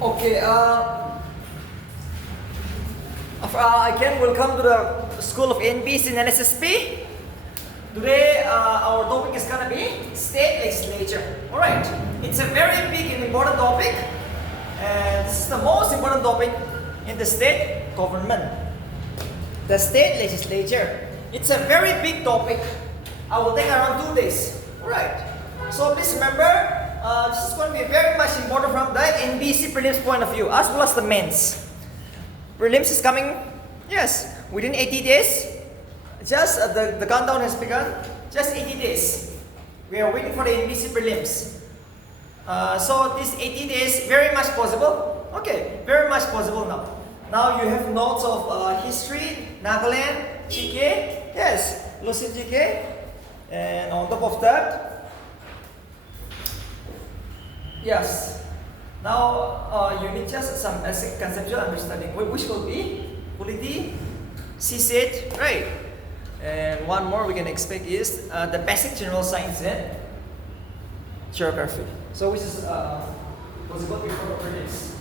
Okay, again, welcome to the School of NBC and NSSP. Today, our topic is gonna be state legislature. Alright, it's a very big and important topic, and this is the most important topic in the state government. The state legislature. It's a very big topic. I will take around 2 days. Alright, so please remember, this is going to be very much important from the NBC prelims point of view, as well as the mains. Prelims is coming, yes, within 80 days. Just the countdown has begun. Just 80 days. We are waiting for the NBC prelims. So this 80 days, very much possible. Okay, very much possible now. Now you have notes of history, Nagaland, GK, yes, Lucid GK, and on top of that, yes. Now you need just some basic conceptual understanding, which will be polity, CSET, right? And one more we can expect is the basic general science and geography. So which is possible before this.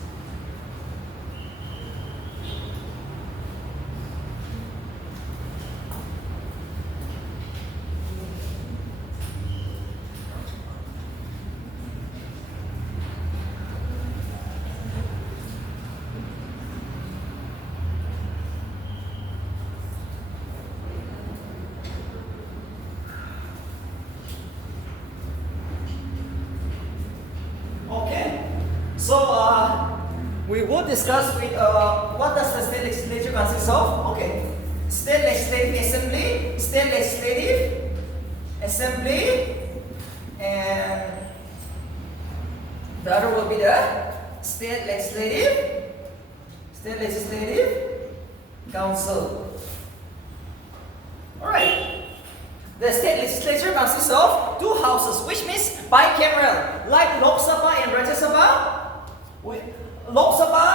So we will discuss with what does the state legislature consist of? Okay, state legislative assembly, and the other will be the state legislative council. All right. The state legislature consists of two houses, which means bicameral, like Lok Sabha and Rajya Sabha. Lok Sabha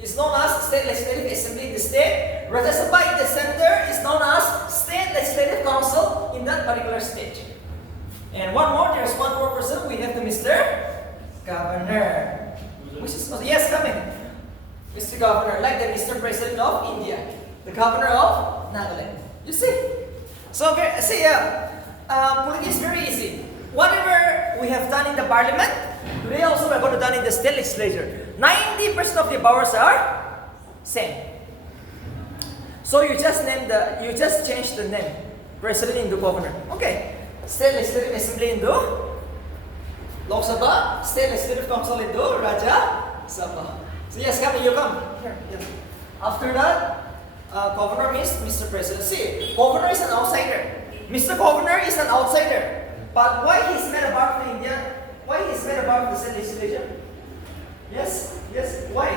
is known as State Legislative Assembly in the state. Rajya Sabha in the center is known as State Legislative Council in that particular state. And one more, there's one more person. We have the Mr. Governor, which is yes, coming, Mr. Governor, like the Mr. President of India, the Governor of Nagaland. You see. So see, polity is very easy. Whatever we have done in the parliament, today also we are going to done in the state legislature. 90% of the powers are same. So you just change the name, president into governor. Okay, state legislative assembly into Lok Sabha, state legislative council into Rajya Sabha. So yes, come, you come here. Yes. After that. Governor means Mr. President. See, governor is an outsider. Mr. Governor is an outsider. But why he's made a part of India? Why he's made a part of the state legislature? Yes? Yes? Why?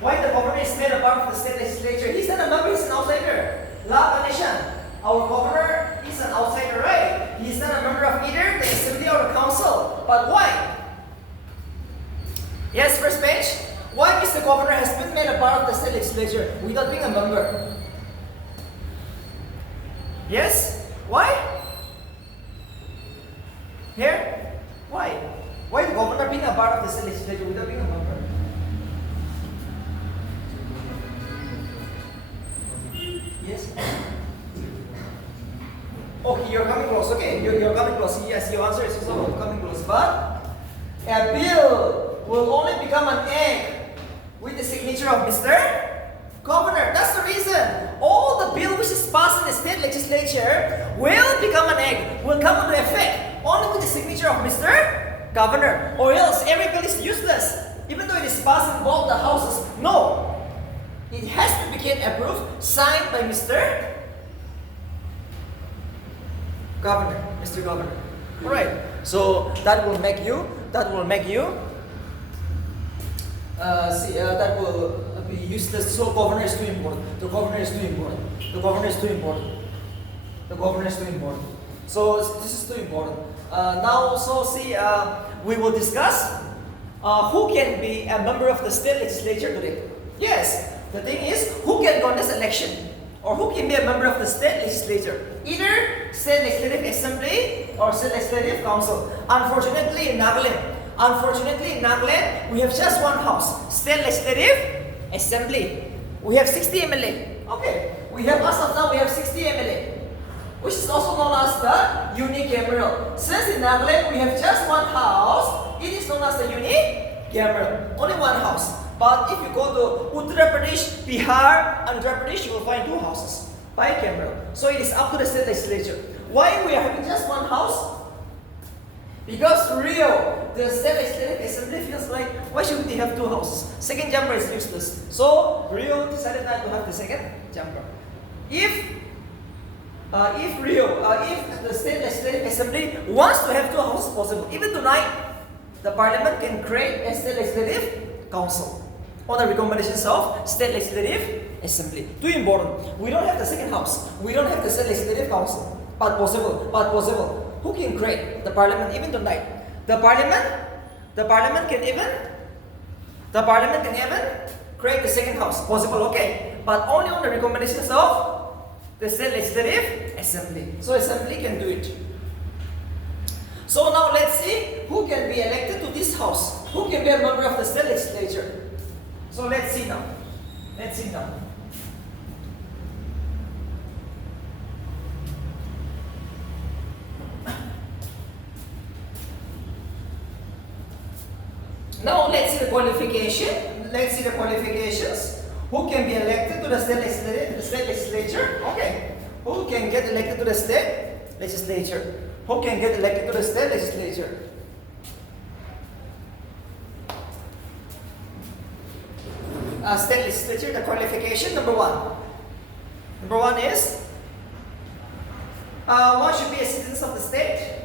Why the governor is made a part of the state legislature? He's not a member, he's an outsider. La Ganeshan, our governor is an outsider, right? He's not a member of either the assembly or the council. But why? Yes, first page. Why Mr. Governor has been made a part of the state legislature without being a member? Yes? Why? Here? Why? Why the governor being a part of the state legislature without being a member? Yes? Okay, you're coming close. Okay, you're coming close. Yes, your answer is also coming close. But a bill will only become an egg with the signature of Mr. Governor. That's the reason. All the bill which is passed in the state legislature will become an egg, will come into effect only with the signature of Mr. Governor. Or else every bill is useless, even though it is passed in both the houses. No. It has to be approved, signed by Mr. Governor. Mr. Governor. Alright. So that will make you that will be useless. So governor is too important. The governor is too important. The governor is too important. The governor is too important. So this is too important. Now, so see, we will discuss who can be a member of the state legislature today. Yes, the thing is, who can contest election or who can be a member of the state legislature? Either state legislative assembly or state legislative council. Unfortunately, in Nagaland, Unfortunately, in Nagaland, we have just one house, State Legislative Assembly. We have 60 MLA. Okay, we have as of now we have 60 MLA, which is also known as the unicameral. Since in Nagaland we have just one house, it is known as the unicameral. Only one house. But if you go to Uttar Pradesh, Bihar, Andhra Pradesh, you will find two houses, bicameral. So it is up to the state legislature. Why we are having just one house? Because Rio, the state legislative assembly feels like, why should they have two houses? Second chamber is useless. So Rio decided not to have the second chamber. If the state legislative assembly wants to have two houses possible, even tonight, the parliament can create a state legislative council on the recommendations of state legislative assembly. Too important. We don't have the second house. We don't have the state legislative council. But possible. Who can create the parliament even tonight? The parliament can even create the second house. Possible, okay. But only on the recommendations of the state legislative assembly. So assembly can do it. So now let's see who can be elected to this house. Who can be a member of the state legislature? So let's see now. Now let's see the qualification. Let's see the qualifications. Who can be elected to the state legislature? Okay. Who can get elected to the state legislature? Who can get elected to the state legislature? State legislature, the qualification, number one is one should be a citizen of the state.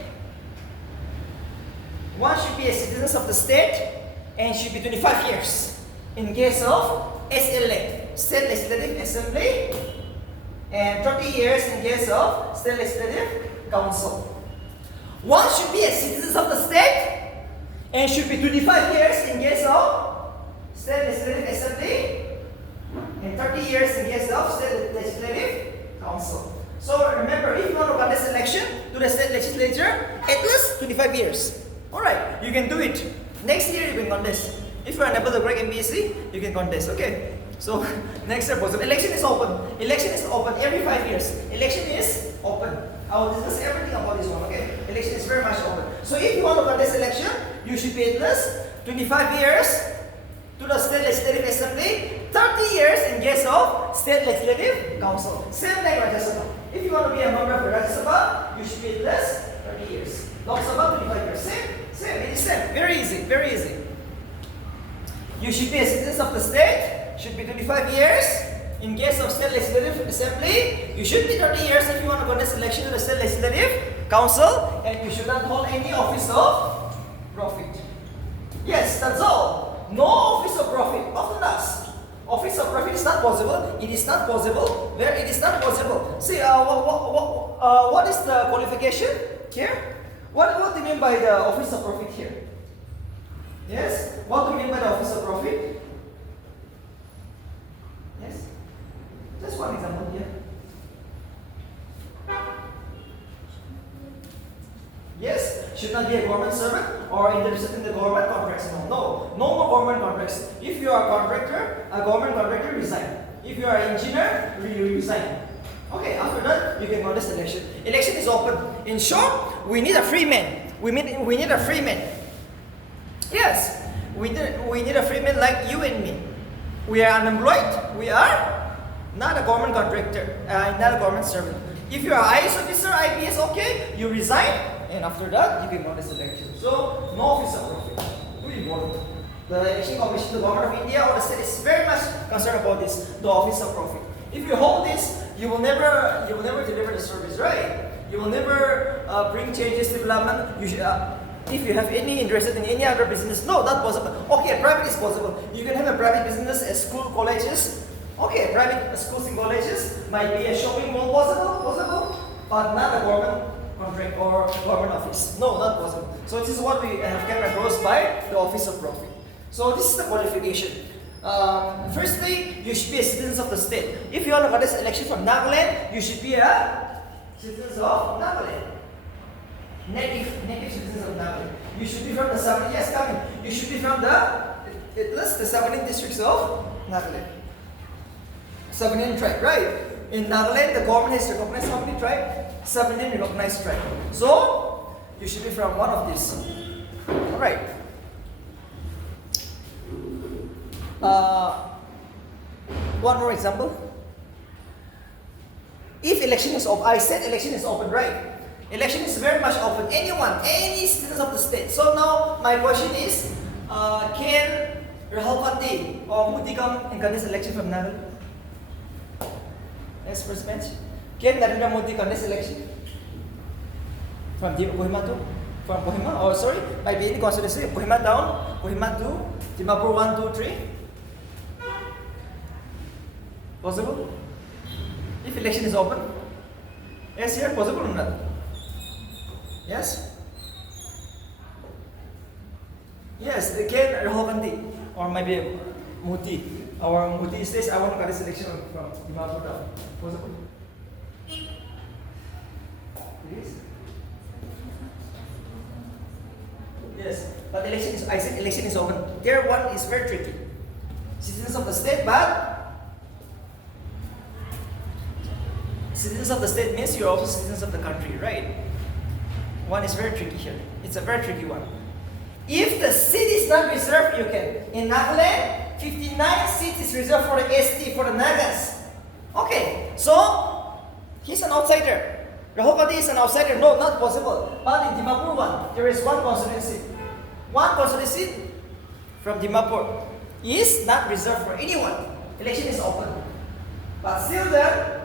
One should be a citizen of the state and should be 25 years in case of SLA, State Legislative Assembly, and 30 years in case of State Legislative Council. One should be a citizen of the state and should be 25 years in case of State Legislative Assembly and 30 years in case of State Legislative Council. So remember, if you want to contest election to the state legislature, at least 25 years. Alright, you can do it. Next year you can contest. If you are unable to break MBSC, you can contest. Okay. So next year possible. Election is open. Election is open every 5 years. Election is open. I will discuss everything about this one. Okay. Election is very much open. So if you want to contest election, you should be at least 25 years to the state legislative assembly, 30 years in case of state legislative council. Same like Rajya Sabha. If you want to be a member of the Rajya Sabha, you should be at least 30 years. Lok Sabha 25 years. Same. It is same. Very easy. You should be a citizen of the state, should be 25 years. In case of state legislative assembly, you should be 30 years if you want to contest election to the state legislative council, and you should not hold any office of profit. Yes, that's all. No office of profit. Often asked. Office of profit is not possible. It is not possible. Where it is not possible. See, what is the qualification here? What do you mean by the office of profit here? Yes? What do you mean by the office of profit? Yes? Just one example here. Yes? Should not be a government servant or interested in the government contracts. No more government contracts. If you are a contractor, a government contractor, resign. If you are an engineer, you resign. Okay, after that, you can contest election. Election is open. In short, we need a free man. We need a free man. Yes, we need a free man like you and me. We are unemployed. We are not a government contractor, not a government servant. If you are IAS officer, IPS, okay, you resign, and after that, you can contest election. So, no office of profit. Very important. The Election Commission, the government of India or the state is very much concerned about this, the office of profit. If you hold this, you will never deliver the service, right? You will never bring changes, development. You should, if you have any interest in any other business, no, not possible. Okay, private is possible. You can have a private business at school, colleges. Okay, private schools and colleges might be a shopping mall, possible, but not a government contract or government office. No, not possible. So this is what we have kept across by the office of profit. So this is the qualification. Firstly, you should be a citizen of the state. If you want to contest election from Nagaland, you should be a citizen of Nagaland. native citizens of Nagaland. You should be from the 17, yes, come in. You should be from the, it lists the 17 districts of Nagaland. 17 tribe, right? In Nagaland, the government has recognized how many tribes? 17 recognized tribes. So, you should be from one of these. Alright. One more example. If election is open, I said election is open, right? Election is very much open. Anyone, any citizens of the state. So now my question is, can Rahul Gandhi or Modi come and contest election from Nagaland? Next first bench. Can Narendra Modi contest election from Kohima to? From Kohima? Oh, sorry, by being constituency, Kohima down, Kohima to Dimapur 1, 2, 3. Possible? If election is open? Yes, here, possible or not? Yes? Yes, they can Rahul Gandhi or maybe Modi. Or Modi says, I want to contest election from Dimapur down. Possible? Please? Yes, but election is, I said election is open. There one is very tricky. Citizens of the state, but citizens of the state means you're also citizens of the country, right? One is very tricky here. It's a very tricky one. If the seat is not reserved, you can. In Nagaland, 59 seats is reserved for the ST, for the Nagas. Okay, so he's an outsider. Rahul Gandhi is an outsider. No, not possible. But in Dimapur one, there is one constituency. One constituency from Dimapur is not reserved for anyone. Election is open. But still then,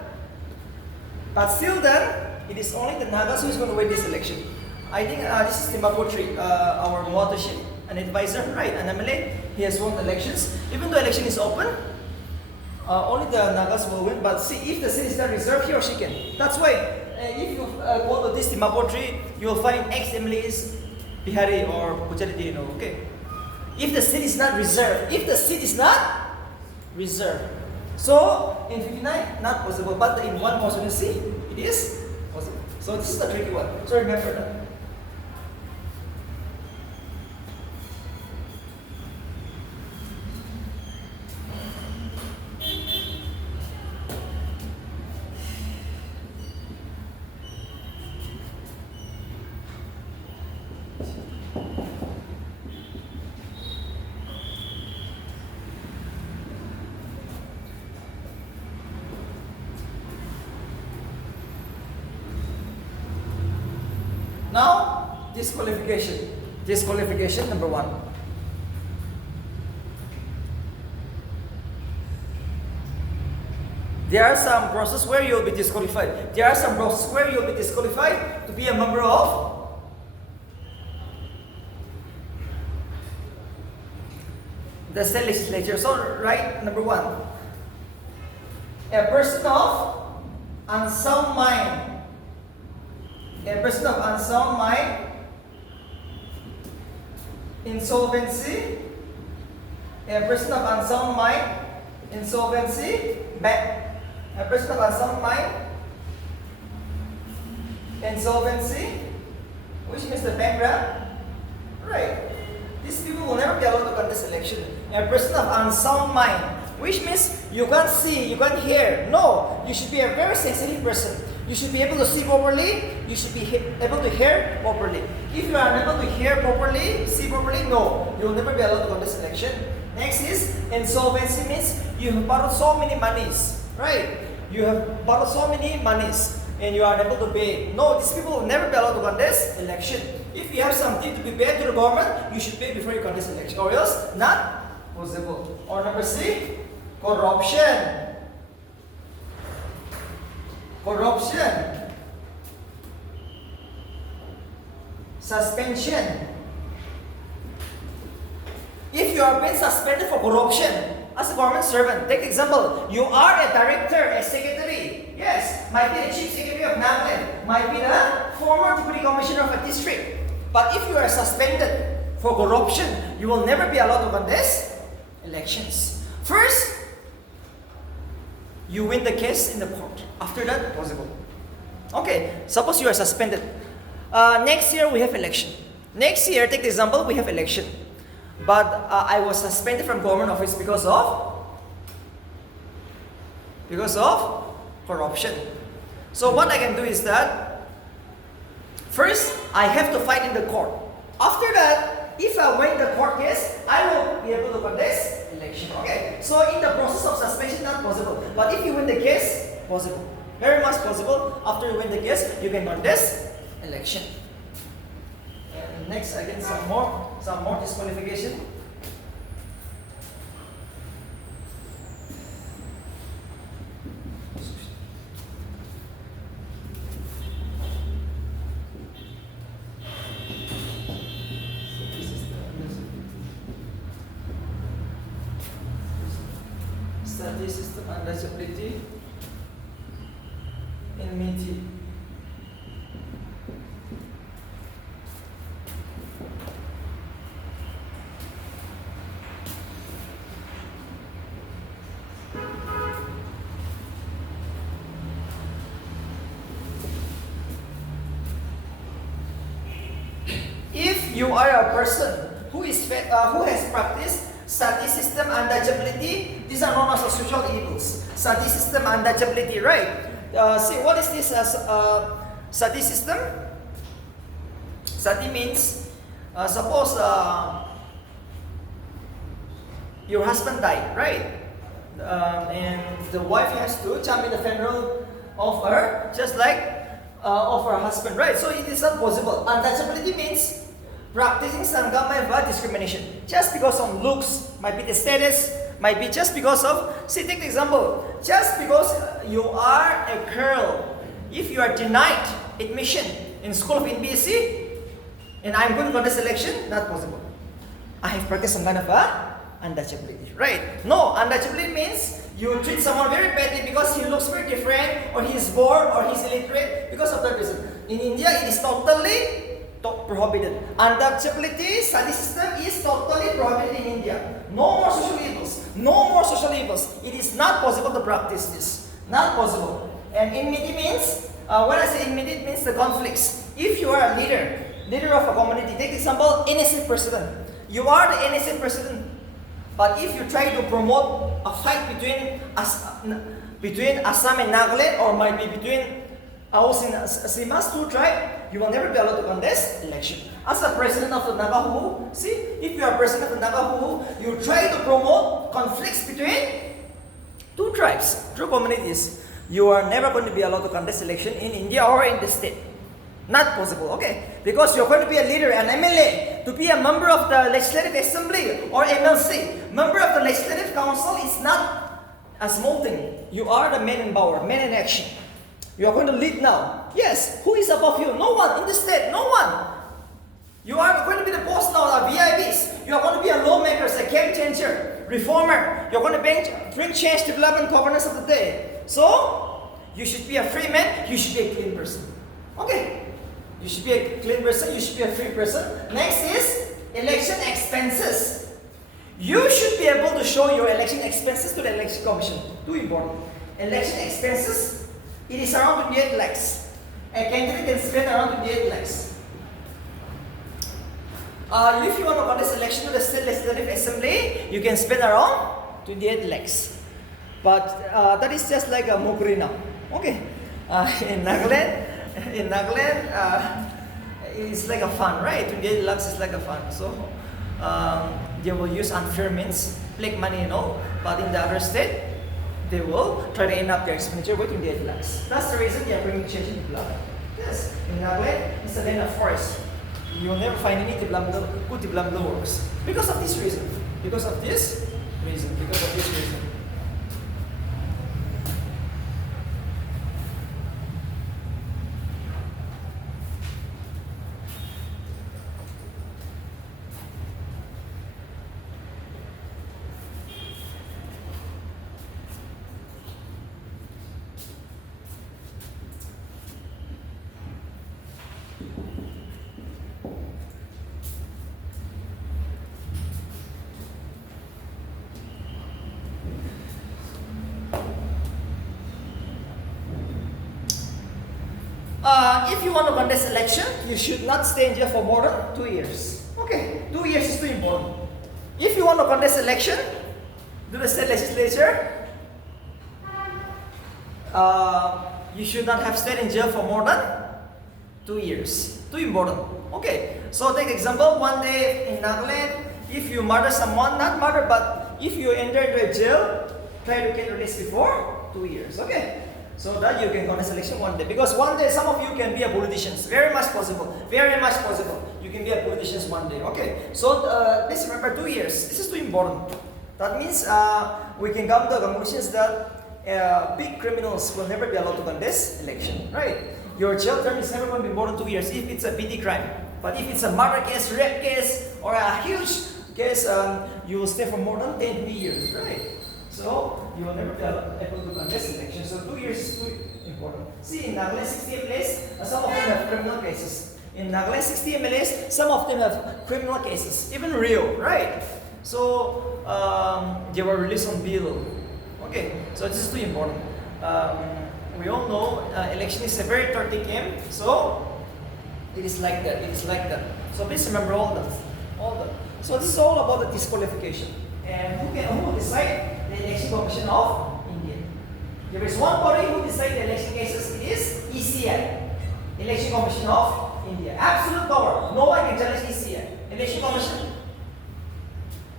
it is only the Nagas who is going to win this election. I think this is Dimapur 3, our watershed, an advisor, right, an MLA. He has won the elections. Even though election is open, only the Nagas will win. But see, if the seat is not reserved, he or she can. That's why, if you go to this Dimapur 3, you will find ex-MLAs, Bihari or Gujarati, you know, okay? If the seat is not reserved, so in 59, not possible, but in one constituency, it is possible. So this is the tricky one. So remember that. Now, disqualification. Disqualification number 1. There are some processes where you'll be disqualified. There are some processes where you'll be disqualified to be a member of the state legislature. So, right, number 1. A person of unsound mind. A person of unsound mind, insolvency. A person of unsound mind, insolvency, a person of unsound mind, insolvency, which means the bankrupt. Right. These people will never be allowed to contest election. A person of unsound mind, which means you can't see, you can't hear. No, you should be a very sensitive person. You should be able to see properly. You should be able to hear properly. If you are unable to hear properly, see properly, no, you will never be allowed to contest election. Next is insolvency, means you have borrowed so many monies, right? You have borrowed so many monies and you are unable to pay. No, these people will never be allowed to contest election. If you have something to be paid to the government, you should pay before you contest election, or else not possible. Or number C, corruption. Corruption, suspension. If you are being suspended for corruption as a government servant, take example, you are a director, a secretary, yes, might be the chief secretary of Nagaland, might be the former deputy commissioner of a district. But if you are suspended for corruption, you will never be allowed to contest elections. First, you win the case in the court. After that, possible. Okay, suppose you are suspended. Next year we have election. Next year, take the example, we have election. But I was suspended from government office because of corruption. So what I can do is that first I have to fight in the court. After that, if I win the court case, I will be able to contest election. Okay. So in the process of suspension, not possible. But if you win the case, possible. Very much possible. After you win the case, you can contest election. And next, again, some more disqualification. Study system untouchability in MITI. If you are a person who has practiced study system untouchability, these are known as social evils. Study system untouchability, right? See, what is this as study system? Study means, suppose your husband died, right? And the wife has to jump in the funeral of her, just like of her husband, right? So it is not possible. Untouchability means practicing some kind of discrimination just because of looks, might be the status, might be just because of, see, take the example, just because you are a girl, if you are denied admission in school of NBSC and I'm going to contest election, not possible. I have practiced some kind of untouchability, right? No, untouchability means you treat someone very badly because he looks very different, or he's bored, or he's illiterate, because of that reason. In India, it is totally prohibited. Untouchability study system is totally prohibited in India. No more social evils. No more social evils. It is not possible to practice this. Not possible. And enmity means, when I say enmity, it means the conflicts. If you are a leader of a community, take example, innocent president. You are the innocent president. But if you try to promote a fight between Assam and Nagaland, or might be between Aos and Simas, two tribes, you will never be allowed to contest election. As a president of the Nagahuhu, see, if you are president of the Nagahuhu, you try to promote conflicts between two tribes, two communities. You are never going to be allowed to contest election in India or in the state. Not possible, okay? Because you're going to be a leader, an MLA, to be a member of the Legislative Assembly or MLC. Member of the Legislative Council is not a small thing. You are the man in power, man in action. You are going to lead now. Yes, who is above you? No one in the state, no one. You are going to be the boss now, the VIPs. You are going to be a lawmaker, a game changer, reformer. You're going to bring change, development, governance of the day. So, you should be a free man, you should be a clean person. Okay? You should be a clean person, you should be a free person. Next is election expenses. You should be able to show your election expenses to the election commission. Too important. Election expenses, it is around 28 lakhs. A candidate can spend around 28 lakhs. If you want to contest election to the State Legislative Assembly, you can spend around 28 lakhs. But that is just like a mukri now. Okay. In Nagaland, it's like a fun, right? 28 lakhs is like a fun. So they will use unfair means, like money and all. But in the other state, they will try to end up their expenditure with 28 lakhs. That's the reason they are bringing change in development. Yes, in Nagaland, it's a land of forest. You will never find any good development works. Because of this reason. Because of this reason. Because of this reason. if you want to contest election, you should not stay in jail for more than 2 years. Okay, 2 years is too important. If you want to contest election, to the state legislature, you should not have stayed in jail for more than 2 years. Too important. Okay, so take example, one day in Nagaland, if you murder someone, not murder, but if you enter into a jail, try to get released before 2 years. Okay, so that you can contest election one day. Because one day some of you can be a politicians. Very much possible. Very much possible. You can be a politicians one day. Okay, so please remember 2 years. This is too important. That means we can come to the conclusions that big criminals will never be allowed to contest election, right? Your jail term is never going to be more than 2 years if it's a petty crime. But if it's a murder case, rape case, or a huge case, you will stay for more than 10 years, right? So you will never be able to contest election. So 2 years is too important. See, in Nagaland 60 MLAs, some of them have criminal cases. In Nagaland 60 MLAs, some of them have criminal cases, even real, right? So they were released on bail. Okay, so this is too important. We all know election is a very dirty game, so it is like that. It is like that. So please remember all that. All that. So this is all about the disqualification. And who will decide? The Election Commission of India. There is one body who decides the election cases. It is ECI, Election Commission of India. Absolute power. No one can challenge ECI. Election Commission.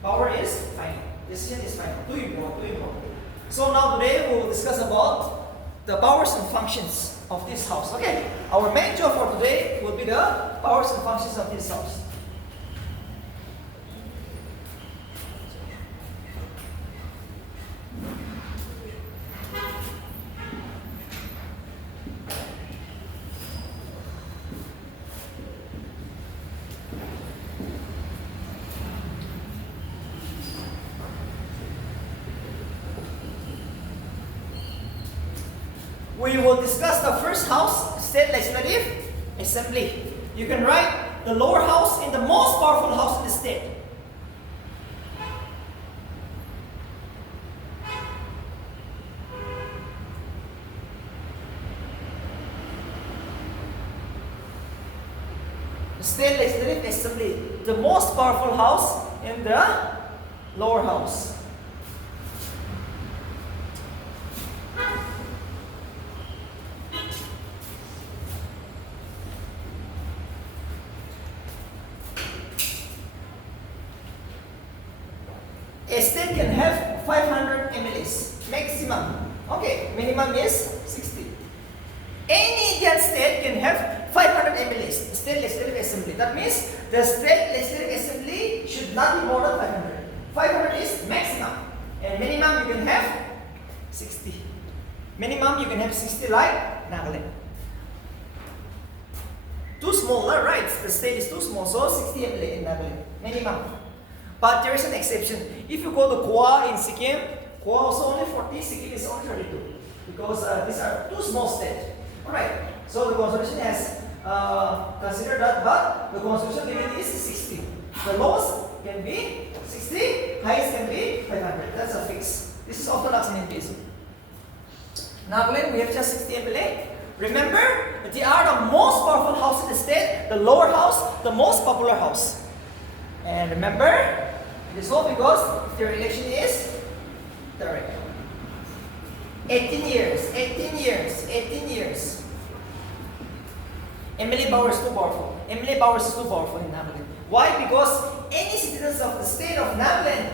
Power is final. Decision is final. Too important. Too important. So now today we will discuss about the powers and functions of this house. Okay, our main job for today will be the powers and functions of this house. We will discuss the first house, State Legislative Assembly. You can write the lower house in the most powerful house in the state. The State Legislative Assembly, the most powerful house in the lower house. A state can have 500 MLAs maximum. Okay, minimum is 60. Any Indian state can have 500 MLAs, State Legislative Assembly. That means the State Legislative Assembly should not be more than 500. 500 is maximum. And minimum you can have 60. Minimum you can have 60 like Nagaland. Too small, right? The state is too small, so 60 MLA in Nagaland. Minimum. But there is an exception. If you go to Goa in Sikkim, Goa also only 40, Sikkim is only 32. Because these are two small states. Alright, so the constitution has considered that, but the constitution limit is 60. The lowest can be 60, highest can be 500. That's a fix. This is orthodox in Hinduism. Nagaland, we have just 60 MLA. Remember, they are the most powerful house in the state, the lower house, the most popular house. And remember, it is all because their election is direct. 18 years, 18 years, 18 years. MLA power is too powerful. MLA power is too powerful in Nagaland. Why? Because any citizens of the state of Nagaland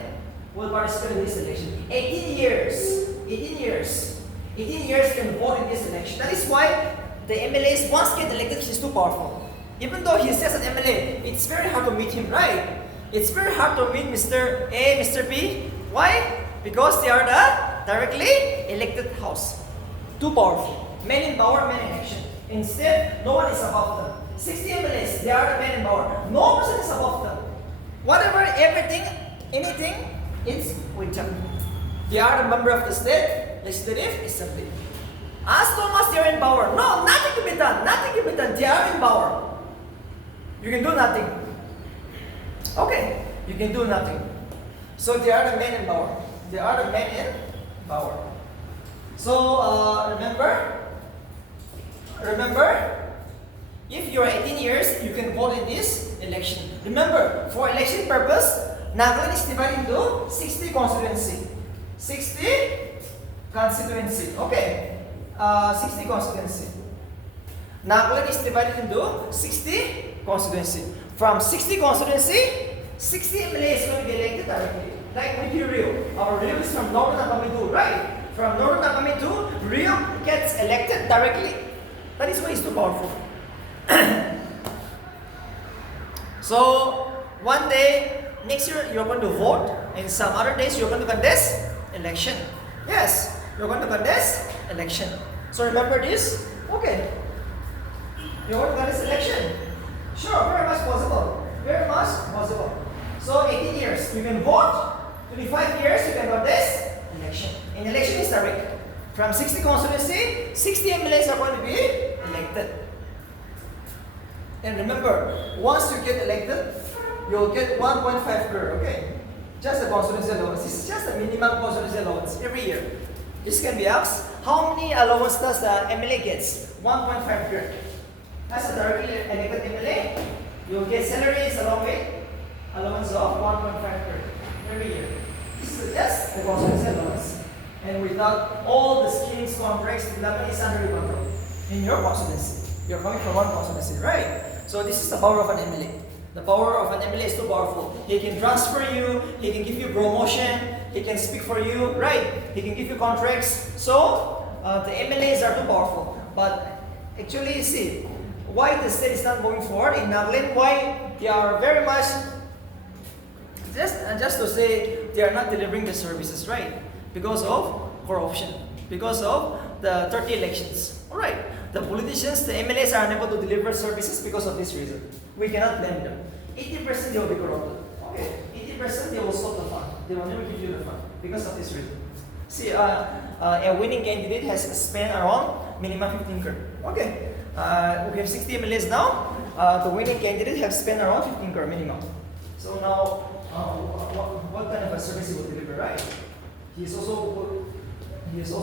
will participate in this election. 18 years. 18 years. 18 years can vote in this election. That is why the MLAs, once get elected, he's too powerful. Even though he's just an MLA, it's very hard to meet him, right? It's very hard to meet Mr. A, Mr. B. Why? Because they are the directly elected house. Too powerful. Men in power, men in action. Instead, no one is above them. 60 MLAs, they are the men in power. No person is above them. Whatever, everything, anything, it's with them. They are the member of the state legislative assembly. As long as they are in power, no, nothing can be done. Nothing can be done. They are in power. You can do nothing. Okay, you can do nothing. So they are the men in power. They are the men in power. So remember, you are 18 years, you can vote in this election. Remember, for election purpose, Nagaland is divided into 60 constituency. 60 constituency. Okay. 60 constituency. Nagaland is divided into 60 constituency. From 60 constituency, 60 MLA is going to be elected directly. Like with Rio. Our Rio is from Northern Nakamitu, right? From Northern Nakamitu, Rio gets elected directly. That is why it's too powerful. So, one day, next year, you're going to vote. And some other days, you're going to contest election. Yes, you're going to contest election. So, remember this? Okay. You're going to contest election. Sure, very much possible. Very much possible. So, 18 years, you can vote. 25 years, you can contest election. And election is direct. From 60 constituency, 60 MLAs are going to be elected. And remember, once you get elected, you'll get 1.5 crore, okay? Just the constituency allowance. This is just the minimum constituency allowance every year. This can be asked, how many allowance does the MLA gets? 1.5 crore. As a directly elected MLA, you'll get salaries along with allowance of 1.5 crore every year. This is just the constituency allowance. And without all the schemes, contracts, development is under your control in your constituency. You're coming from one constituency, right? So this is the power of an MLA. The power of an MLA is too powerful. He can transfer you, he can give you promotion, he can speak for you, right? He can give you contracts. So the MLAs are too powerful. But actually, see, why the state is not moving forward in Nagaland? Why they are very much just to say they are not delivering the services, right? Because of corruption, because of the 30 elections. Alright, the politicians, the MLAs are unable to deliver services because of this reason. We cannot blame them. 80% they will be corrupted. Okay, 80% they will stop the fund. They will never give you the fund because of this reason. See, a winning candidate has spent around minimum 15 crore. Okay, we have 60 MLAs now. The winning candidate have spent around 15 crore minimum. So now, what kind of a service he will deliver, right? He is also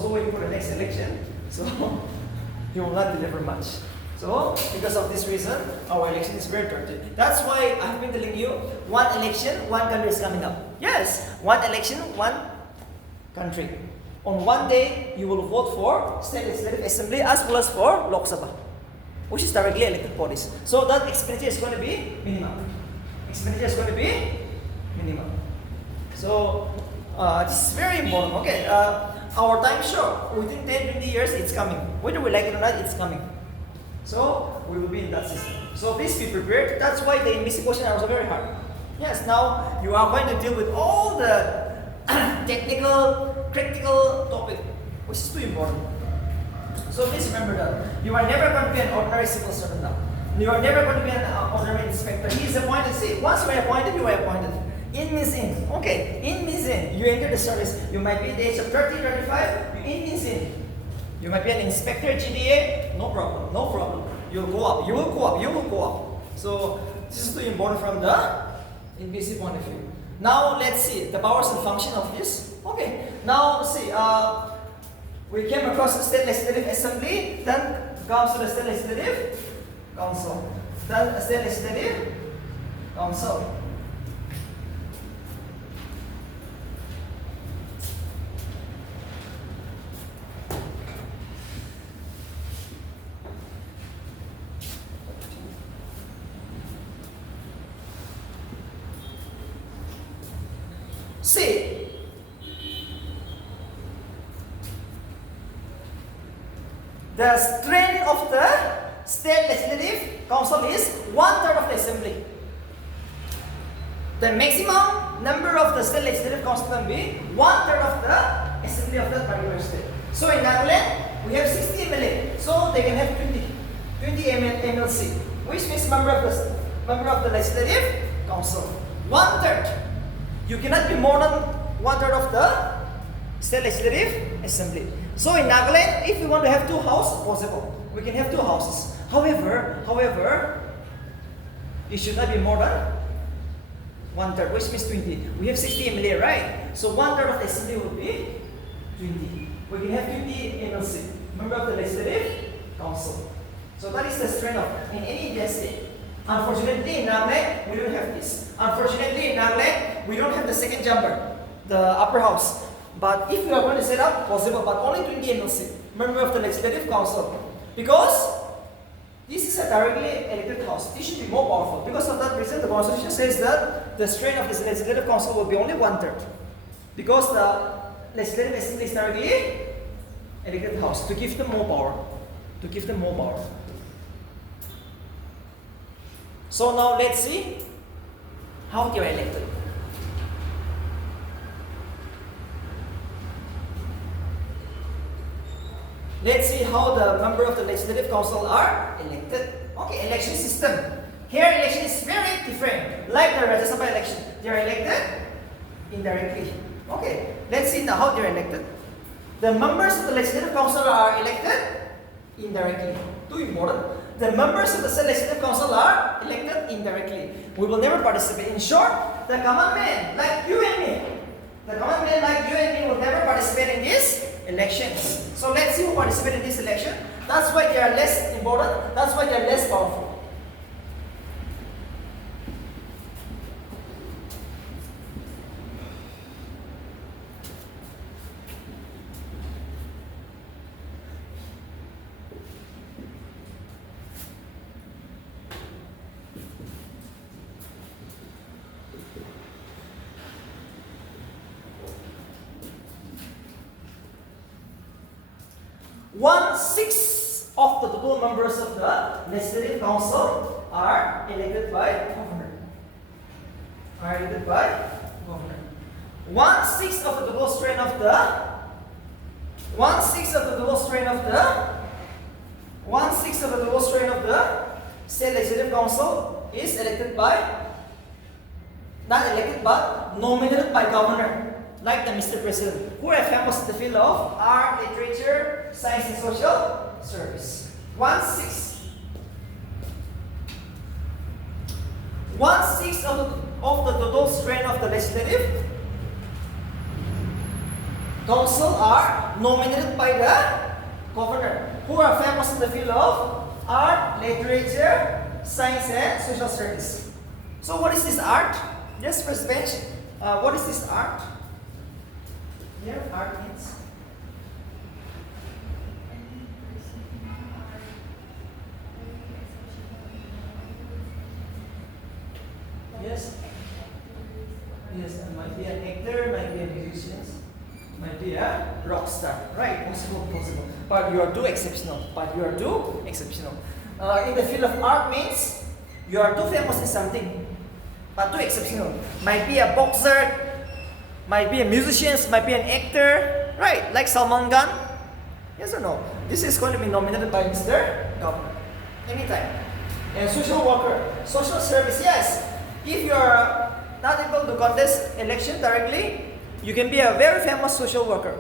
waiting for the next election, so he will not deliver much. So because of this reason, our election is very dirty. That's why I've been telling you, one election, one country is coming up. Yes, one election, one country. On one day, you will vote for state legislative assembly as well as for Lok Sabha, which is directly elected bodies. So that expenditure is going to be minimum. Expenditure is going to be minimum. So this is very important. Okay, our time sure within 10-20 years it's coming. Whether we like it or not, it's coming. So we will be in that system. So please be prepared. That's why the MBC question are also very hard. Yes, now you are going to deal with all the technical, critical topic, which is too important. So please remember that you are never going to be an ordinary civil servant now. You are never going to be an ordinary inspector. He is appointed. See, once you are appointed, you are appointed. In means in. Okay, in means in. You enter the service. You might be at the age of 30, 35. In means in. You might be an inspector, GDA. No problem. No problem. You'll go up. You will go up. You will go up. So this is too important from the NBC point of view. Now let's see the powers and function of this. Okay. Now see. We came across the State Legislative Assembly. Then comes to the State Legislative Council. Then State Legislative Council. See, the strength of the State Legislative Council is 1/3 of the Assembly. The maximum number of the State Legislative Council can be 1/3 of the Assembly of that particular state. So in Nagaland, we have 60 MLA, so they can have 20 MLC, which means member of the Legislative Council. 1/3. You cannot be more than 1/3 of the State Legislative Assembly. So in Nagaland, if we want to have 2 houses, possible. We can have 2 houses. However, it should not be more than 1/3, which means 20. We have 60 MLA, right? So 1/3 of the Assembly would be 20. We can have 20 MLC, member of the Legislative Council. So that is the strength of in any Indian state. Unfortunately, in Nagaland, we don't have this. Unfortunately, in Nagaland, we don't have the second chamber, the upper house. But if you are going to set up, possible, but only 20 MLC, member of the Legislative Council. Because this is a directly elected house. This should be more powerful. Because of that reason, the Constitution says that the strength of this Legislative Council will be only 1/3. Because the Legislative Assembly is directly elected house to give them more power. To give them more power. So now let's see how they are elected. Let's see how the member of the Legislative Council are elected. Okay, election system. Here election is very different. Like the Rajya Sabha election, they are elected indirectly. Okay, let's see now how they are elected. The members of the Legislative Council are elected indirectly. Too important. The members of the Legislative Council are elected indirectly. We will never participate. In short, the common man like you and me, the common man like you and me will never participate in these elections. So let's see who participate in this election. That's why they are less important. That's why they are less powerful. One-sixth of the total members of the Legislative Council are elected by governor. One-sixth of the total strength of the state Legislative Council is elected by, not elected but nominated by governor. Like the Mr. President, who are famous in the field of art, literature, science, and social service. One-sixth of the total strength of the Legislative Council are nominated by the governor, who are famous in the field of art, literature, science, and social service. So what is this art? Just first bench. What is this art? Here, art means yes, and might be an actor, might be a musician, might be a rock star, right? Possible. But you are too exceptional. In the field of art means you are too famous in something, but too exceptional. Might be a boxer. Might be a musician, might be an actor, right? Like Salman Khan. Yes or no? This is going to be nominated by Mr. Governor. Anytime. And social worker, social service, yes. If you are not able to contest election directly, you can be a very famous social worker.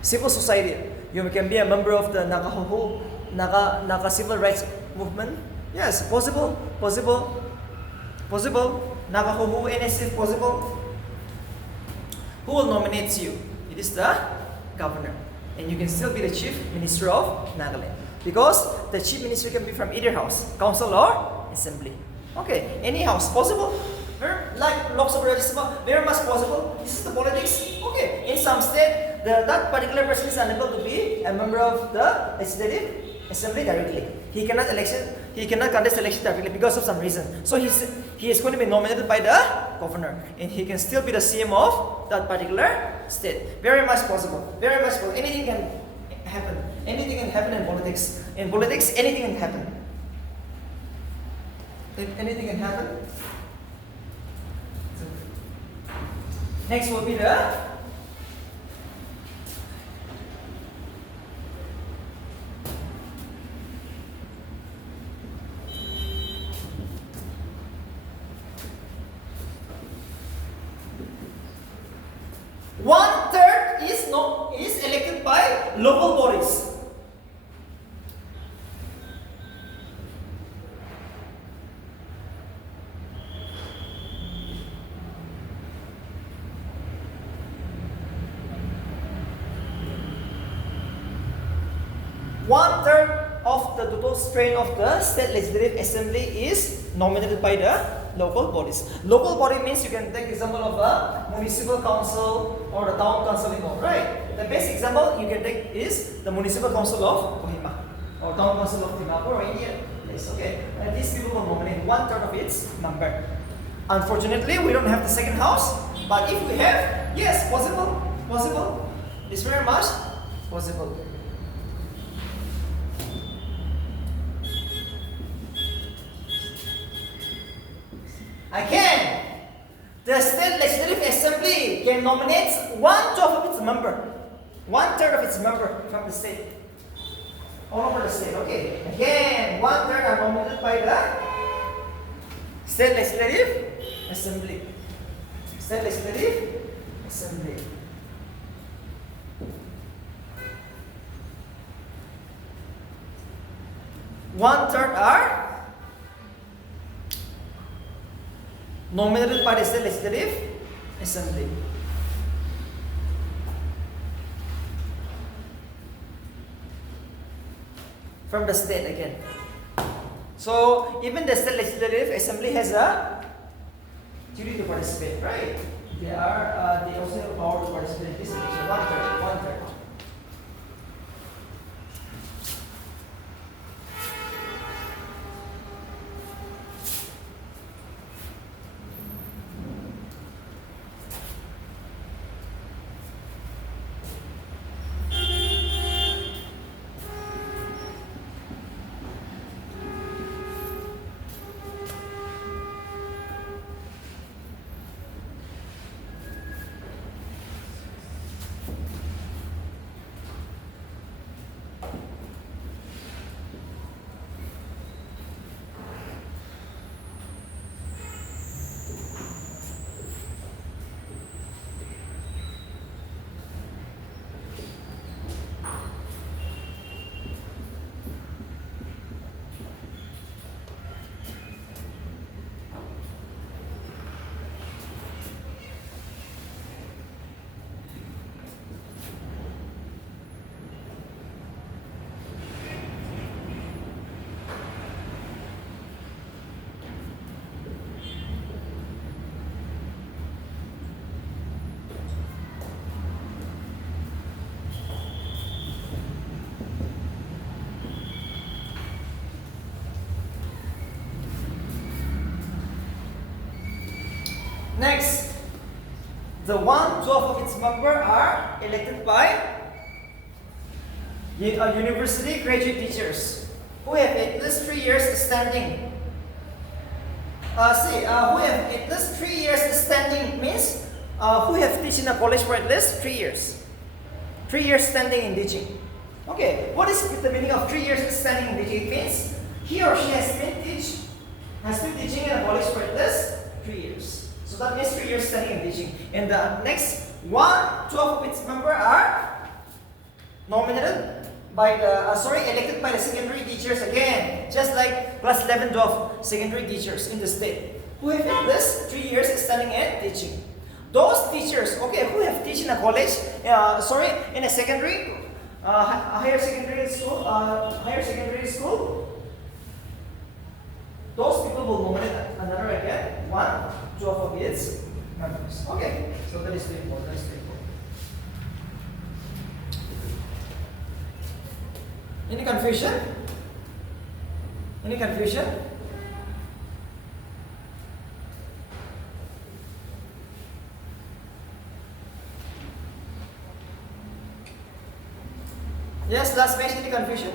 Civil society. You can be a member of the Naga civil rights movement. Yes, possible. Naga NSF, possible. Who will nominate you? It is the governor. And you can still be the chief minister of Nagaland. Because the chief minister can be from either house, council or assembly. Okay, any house, possible? Like Lok Sabha, Rajya Sabha, very much possible. This is the politics. Okay, in some state, that particular person is unable to be a member of the legislative assembly directly. He cannot contest election directly because of some reason. So he is going to be nominated by the governor, and he can still be the CM of that particular state. Very much possible. Anything can happen. Anything can happen in politics. In politics, anything can happen. Anything can happen. Next will be the one-third is elected by local bodies. One-third of the total strength of the state legislative assembly is nominated by the local bodies. Local body means you can take example of a municipal council or the town council in all, right? The best example you can take is the municipal council of Kohima or town council of Dimapur or India. Yes, okay. And these people will nominate 1/3 of its number. Unfortunately, we don't have the second house, but if we have, yes, possible, possible. It's very much possible. I can. The state legislative assembly can nominate 1/12 of its member, 1/3 of its member from the state, all over the state. Okay. Again, 1/3 are nominated by the state legislative assembly. State legislative assembly. One-third are nominated by the state legislative assembly. From the state again. So even the state legislative assembly has a duty to participate, right? They also have power to participate in this election. One-third. Next, the 1/12 of its members are elected by university graduate teachers who have at least 3 years standing. Who have at least 3 years standing means who have taught in a college for at least 3 years. 3 years standing in teaching. Okay, what is the meaning of 3 years standing in teaching? It means he or she has been teaching in a college for at least 3 years. So that means 3 years studying and teaching. And the next 1/12 of its members are elected by the secondary teachers again, just like class 11, 12 secondary teachers in the state who have at least 3 years studying and teaching. Those teachers, okay, who have taught in a college, in a secondary, higher secondary school, those people will nominate another again 1/12 of its members. Okay, so that is very important. Any confusion? Any confusion? Yes, last page. Any confusion?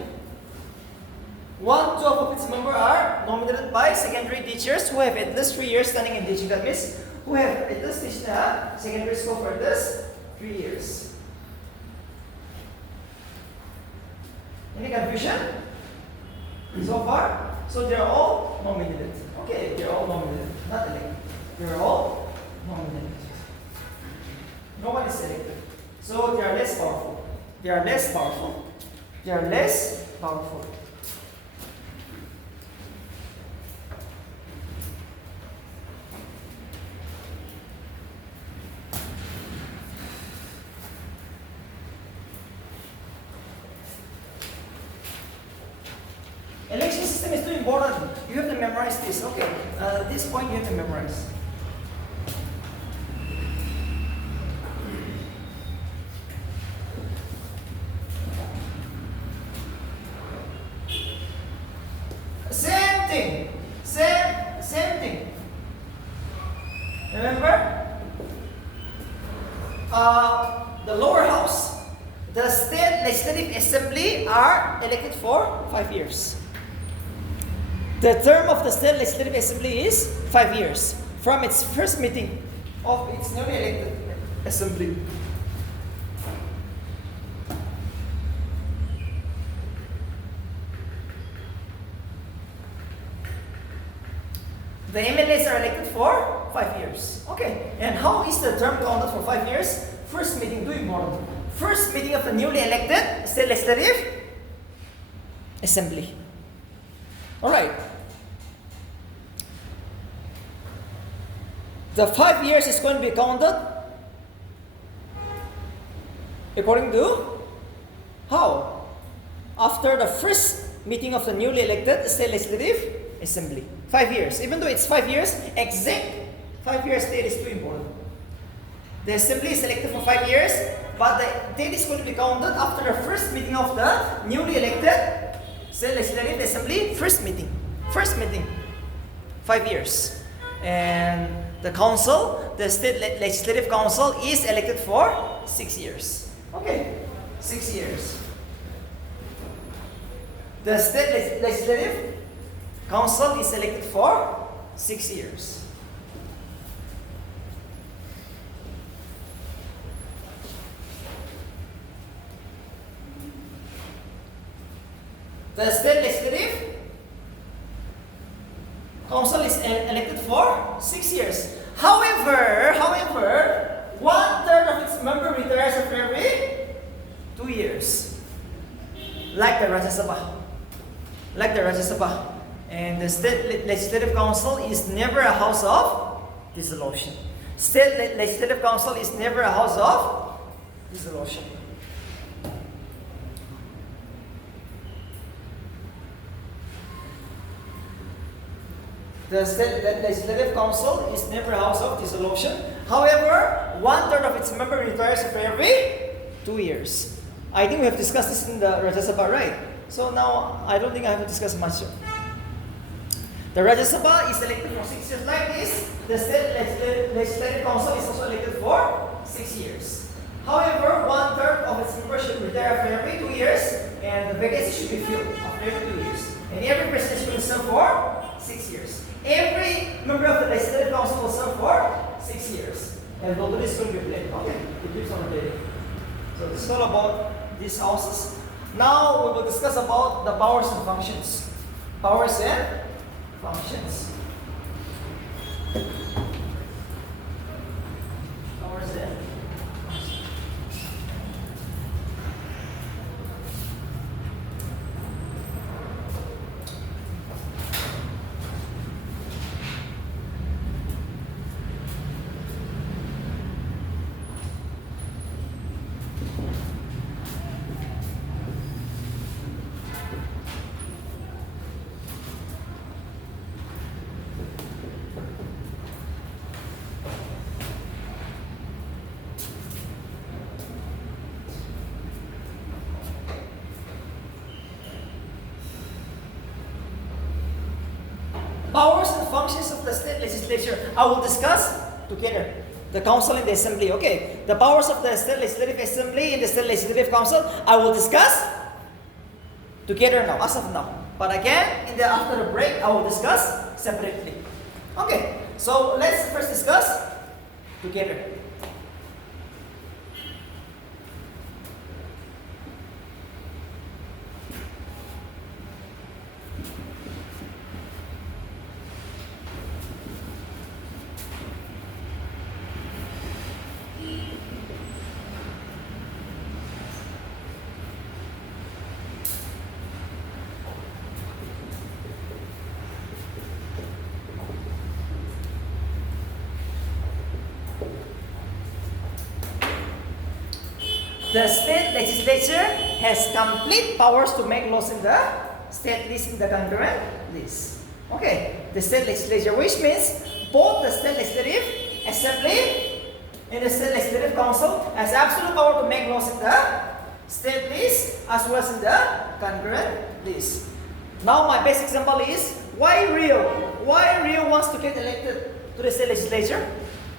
1/12 of its members are nominated by secondary teachers who have at least 3 years studying and teaching. That means who have at least taught a secondary school for at least 3 years. Any confusion so far? So they are all nominated. Okay, they are all nominated, not elected. They are all nominated. No one is elected. So they are less powerful. They are less powerful. They are less powerful. important. You have to memorize this. Okay, this point you have to memorize. Same thing. Same thing. Remember? The lower house, the state legislative assembly are elected for 5 years. The term of the state legislative assembly is 5 years from its first meeting of its newly elected assembly. The MLAs are elected for 5 years. Okay, and how is the term counted for 5 years? First meeting, too important. First meeting of the newly elected state legislative assembly. Alright. The 5 years is going to be counted according to how? After the first meeting of the newly elected state legislative assembly. 5 years. Even though it's 5 years, exact 5 years date is too important. The assembly is elected for 5 years, but the date is going to be counted after the first meeting of the newly elected state legislative assembly. First meeting. 5 years. And the council, the state legislative council, is elected for 6 years. Okay, 6 years. The state legislative council is elected for 6 years. The state legislative council is elected for 6 years. However, 1/3 of its member retires after every 2 years. Like the Rajya Sabha. And the state legislative council is never a house of dissolution. State legislative council is never a house of dissolution. The state legislative council is never a house of dissolution. However, 1/3 of its member retires after every 2 years. I think we have discussed this in the Rajya Sabha, right? So now I don't think I have to discuss much. The Rajya Sabha is elected for 6 years like this. The state legislative council is also elected for 6 years. However, 1/3 of its members should retire after every 2 years, and the vacancy should be filled after every 2 years. And every president will serve for 6 years. Every member of the legislative council will serve for 6 years. And totally is going to be played. Okay, it keeps on playing. So this is all about these houses. Now we will discuss about the powers and functions. Powers and functions. Powers and powers and functions of the state legislature, I will discuss together. The council and the assembly. Okay. The powers of the state legislative assembly and the state legislative council, I will discuss together now, as of now. But again, after the break, I will discuss separately. Okay. So let's first discuss together. The state legislature has complete powers to make laws in the state list in the concurrent list. Okay, the state legislature, which means both the state legislative assembly and the state legislative council has absolute power to make laws in the state list as well as in the concurrent list. Now my best example is why Rio wants to get elected to the state legislature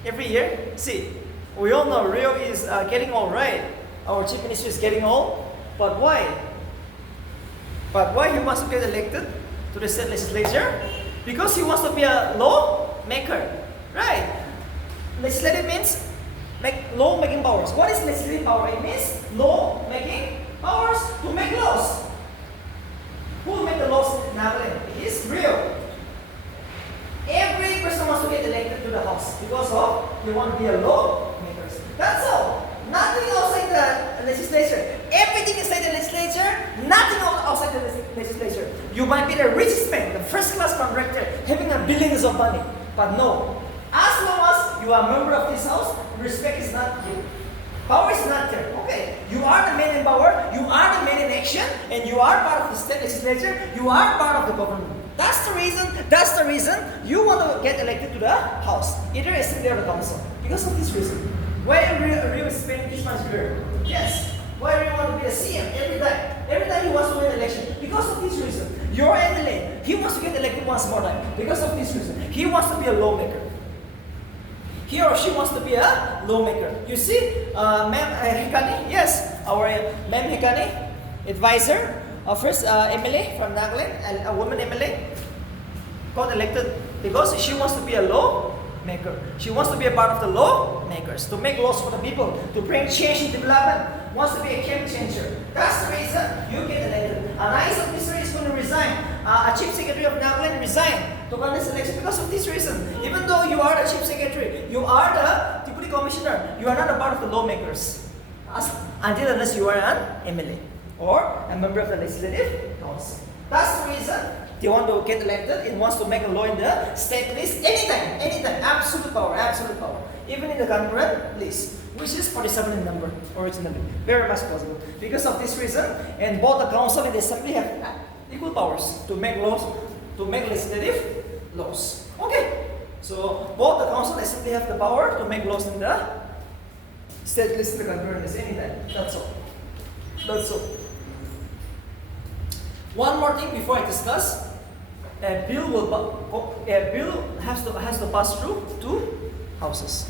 every year. See, we all know Rio is getting old, right? Our chief minister is getting old, but why? But why he wants to get elected to the state legislature? Because he wants to be a lawmaker, right? Legislative means law-making powers. What is legislative power? It means law-making powers to make laws. Who will make the laws in Nagaland? It is Rio. Every person wants to get elected to the house because of they want to be a lawmaker. That's all. Nothing outside the legislature. Everything inside the legislature, nothing outside the legislature. You might be the richest man, the first class contractor, having billions of money. But no. As long as you are a member of this house, respect is not given. Power is not there. Okay. You are the man in power, you are the man in action, and you are part of the state legislature, you are part of the government. That's the reason you want to get elected to the house, either assembly or the council. Because of this reason. Why Rio is spending this much year? Yes. Why Rio want to be a CM every time? Every time he wants to win election. Because of this reason. Your MLA, he wants to get elected once more time. Because of this reason. He wants to be a lawmaker. He or she wants to be a lawmaker. You see, Ma'am Hekani, yes, our Ma'am Hekani, advisor, first MLA from Nagaland, a woman MLA, got elected because she wants to be a lawmaker. She wants to be a part of the lawmakers, to make laws for the people, to bring change and development, wants to be a game changer. That's the reason you get elected. An IS officer is going to resign. A chief secretary of Nagaland resigned to contest election because of this reason. Even though you are the chief secretary, you are the deputy commissioner, you are not a part of the lawmakers. Until unless you are an MLA or a member of the legislative council. That's the reason they want to get elected and wants to make a law in the state list anytime, absolute power. Even in the concurrent list, which is 47 in number originally. Very much possible. Because of this reason, and both the council and the assembly have equal powers to make laws, to make legislative laws. Okay. So both the council and assembly have the power to make laws in the state list and the concurrent list anytime. That's all. One more thing before I discuss. A bill has to pass through two houses.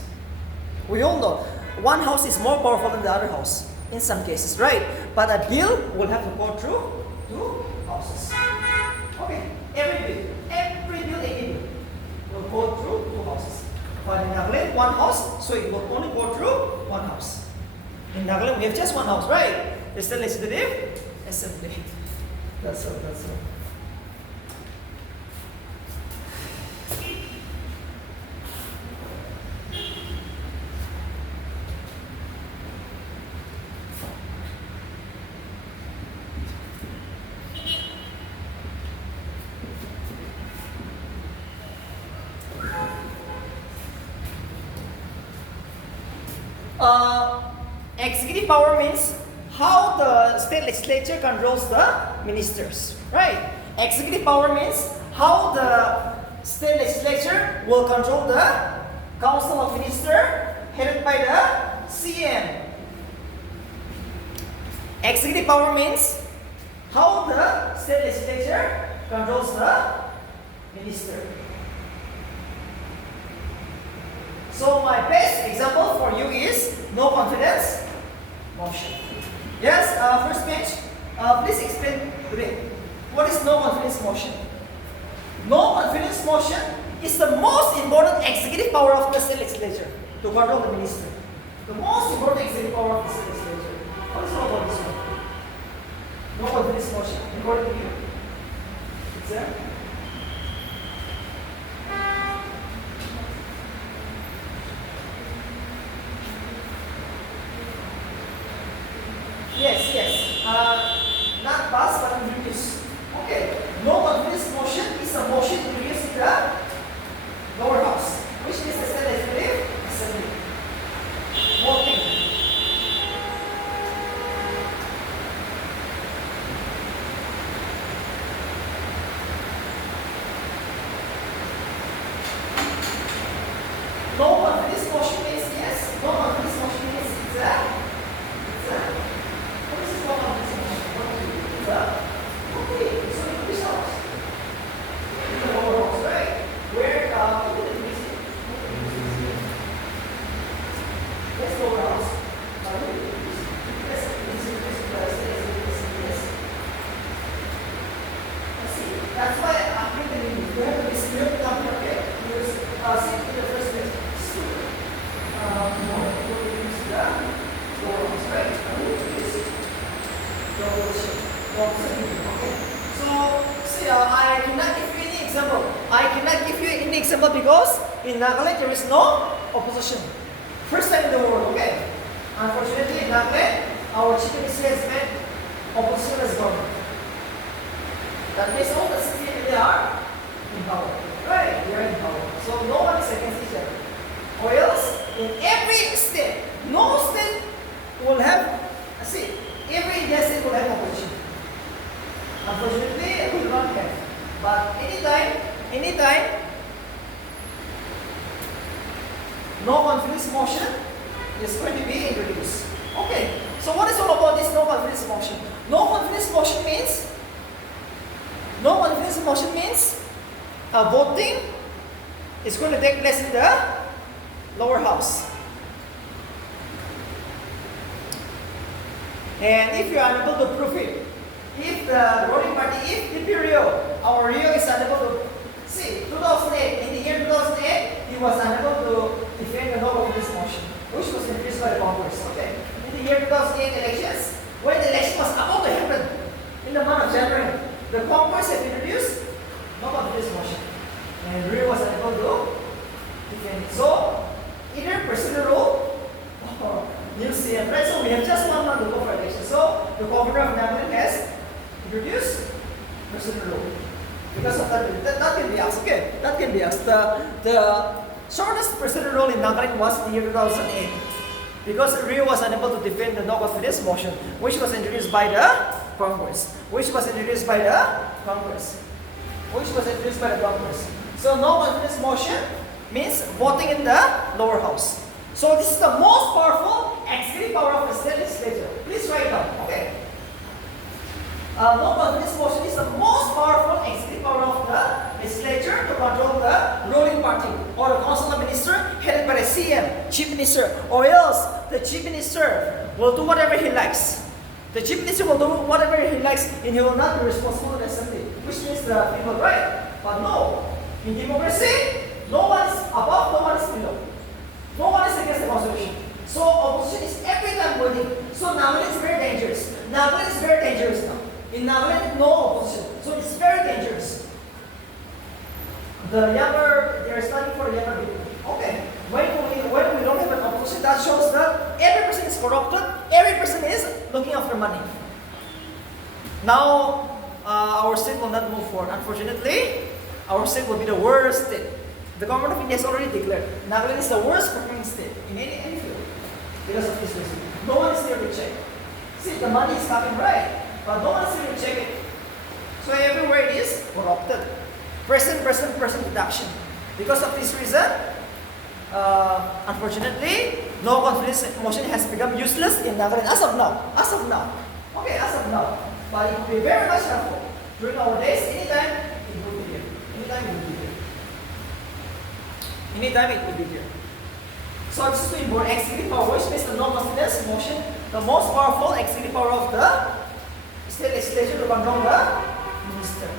We all know one house is more powerful than the other house in some cases, right? But a bill will have to go through two houses. Okay, every bill will go through two houses. But in Nagaland, one house, so it will only go through one house. In Nagaland, we have just one house, right? It's the legislative assembly. That's all. Executive power means how the state legislature controls the ministers, right? Executive power means how the state legislature will control the council of ministers headed by the CM. Executive power means how the state legislature controls the minister. So my best example for you is no confidence motion. Yes, first bench, please explain today. What is no confidence motion? No confidence motion is the most important executive power of the state legislature to control the minister. The most important executive power of the state legislature. What is all about this one? No confidence motion, according to you. It's there? Yes. Not pass, but reduce. Okay. No confidence motion is a motion to reduce the lower house, which is the state legislative assembly. Voting. example because in Nagaland there is no opposition. First time in the world, okay? Unfortunately, in Nagaland, our chief minister has met opposition as government. That means all the 16 they are in power. Right? They are in power. So no one is against each other. Or else, in every state, no state will have, see, every Indian state will have opposition. Unfortunately, we do not have. But anytime, no confidence motion is going to be introduced. Okay, so what is all about this no confidence motion? No confidence motion means voting is going to take place in the lower house. And if you are unable to prove it, if the ruling party, if DP Rio, our Rio is unable to, see, 2008, in the year 2008, he was unable to defend the no confidence motion, which was introduced by the Congress. Okay. In the year 2008 elections, when the election was about to happen, in the month of January, the Congress had introduced no confidence motion, and Rio was unable to defend it. So, either president rule or new CM, right? So we have just 1 month to go for election. So the governor of Nagaland has introduced president rule. Because of that can be asked. Okay, that can be asked. The shortest president rule in Nagaland was the year 2008. Because Rio was unable to defend the no confidence motion, which was introduced by the Congress. So no confidence motion means voting in the lower house. So this is the most powerful executive power of the state legislature. Please write down. Okay. No confidence motion is the most powerful executive power of the legislature to control the ruling party or the council of ministers headed by the CM, chief minister, or else the chief minister will do whatever he likes. The chief minister will do whatever he likes and he will not be responsible to the assembly, which means the people right. But no, in democracy, no one is above, no one is below. No one is against the constitution. So opposition is every time winning. So Nagaland is very dangerous. Nagaland is very dangerous now. In Nagaland, no opposition. So it's very dangerous. The younger, they are studying for younger people. Okay. When we don't have an opposition, that shows that every person is corrupted, every person is looking after money. Now, our state will not move forward. Unfortunately, our state will be the worst state. The government of India has already declared Nagaland is the worst performing state in any field because of this reason. No one is there to check. See, the money is coming right, but no one is there to check it. So everywhere it is corrupted. Present deduction. Because of this reason, unfortunately, no confidence motion has become useless in Nagaland as of now. Okay, as of now. But it will be very much helpful during our days. Anytime it will be here. Anytime it will be here. So this is to import executive power, which means the no confidence motion, the most powerful executive power of the state legislature to control the minister.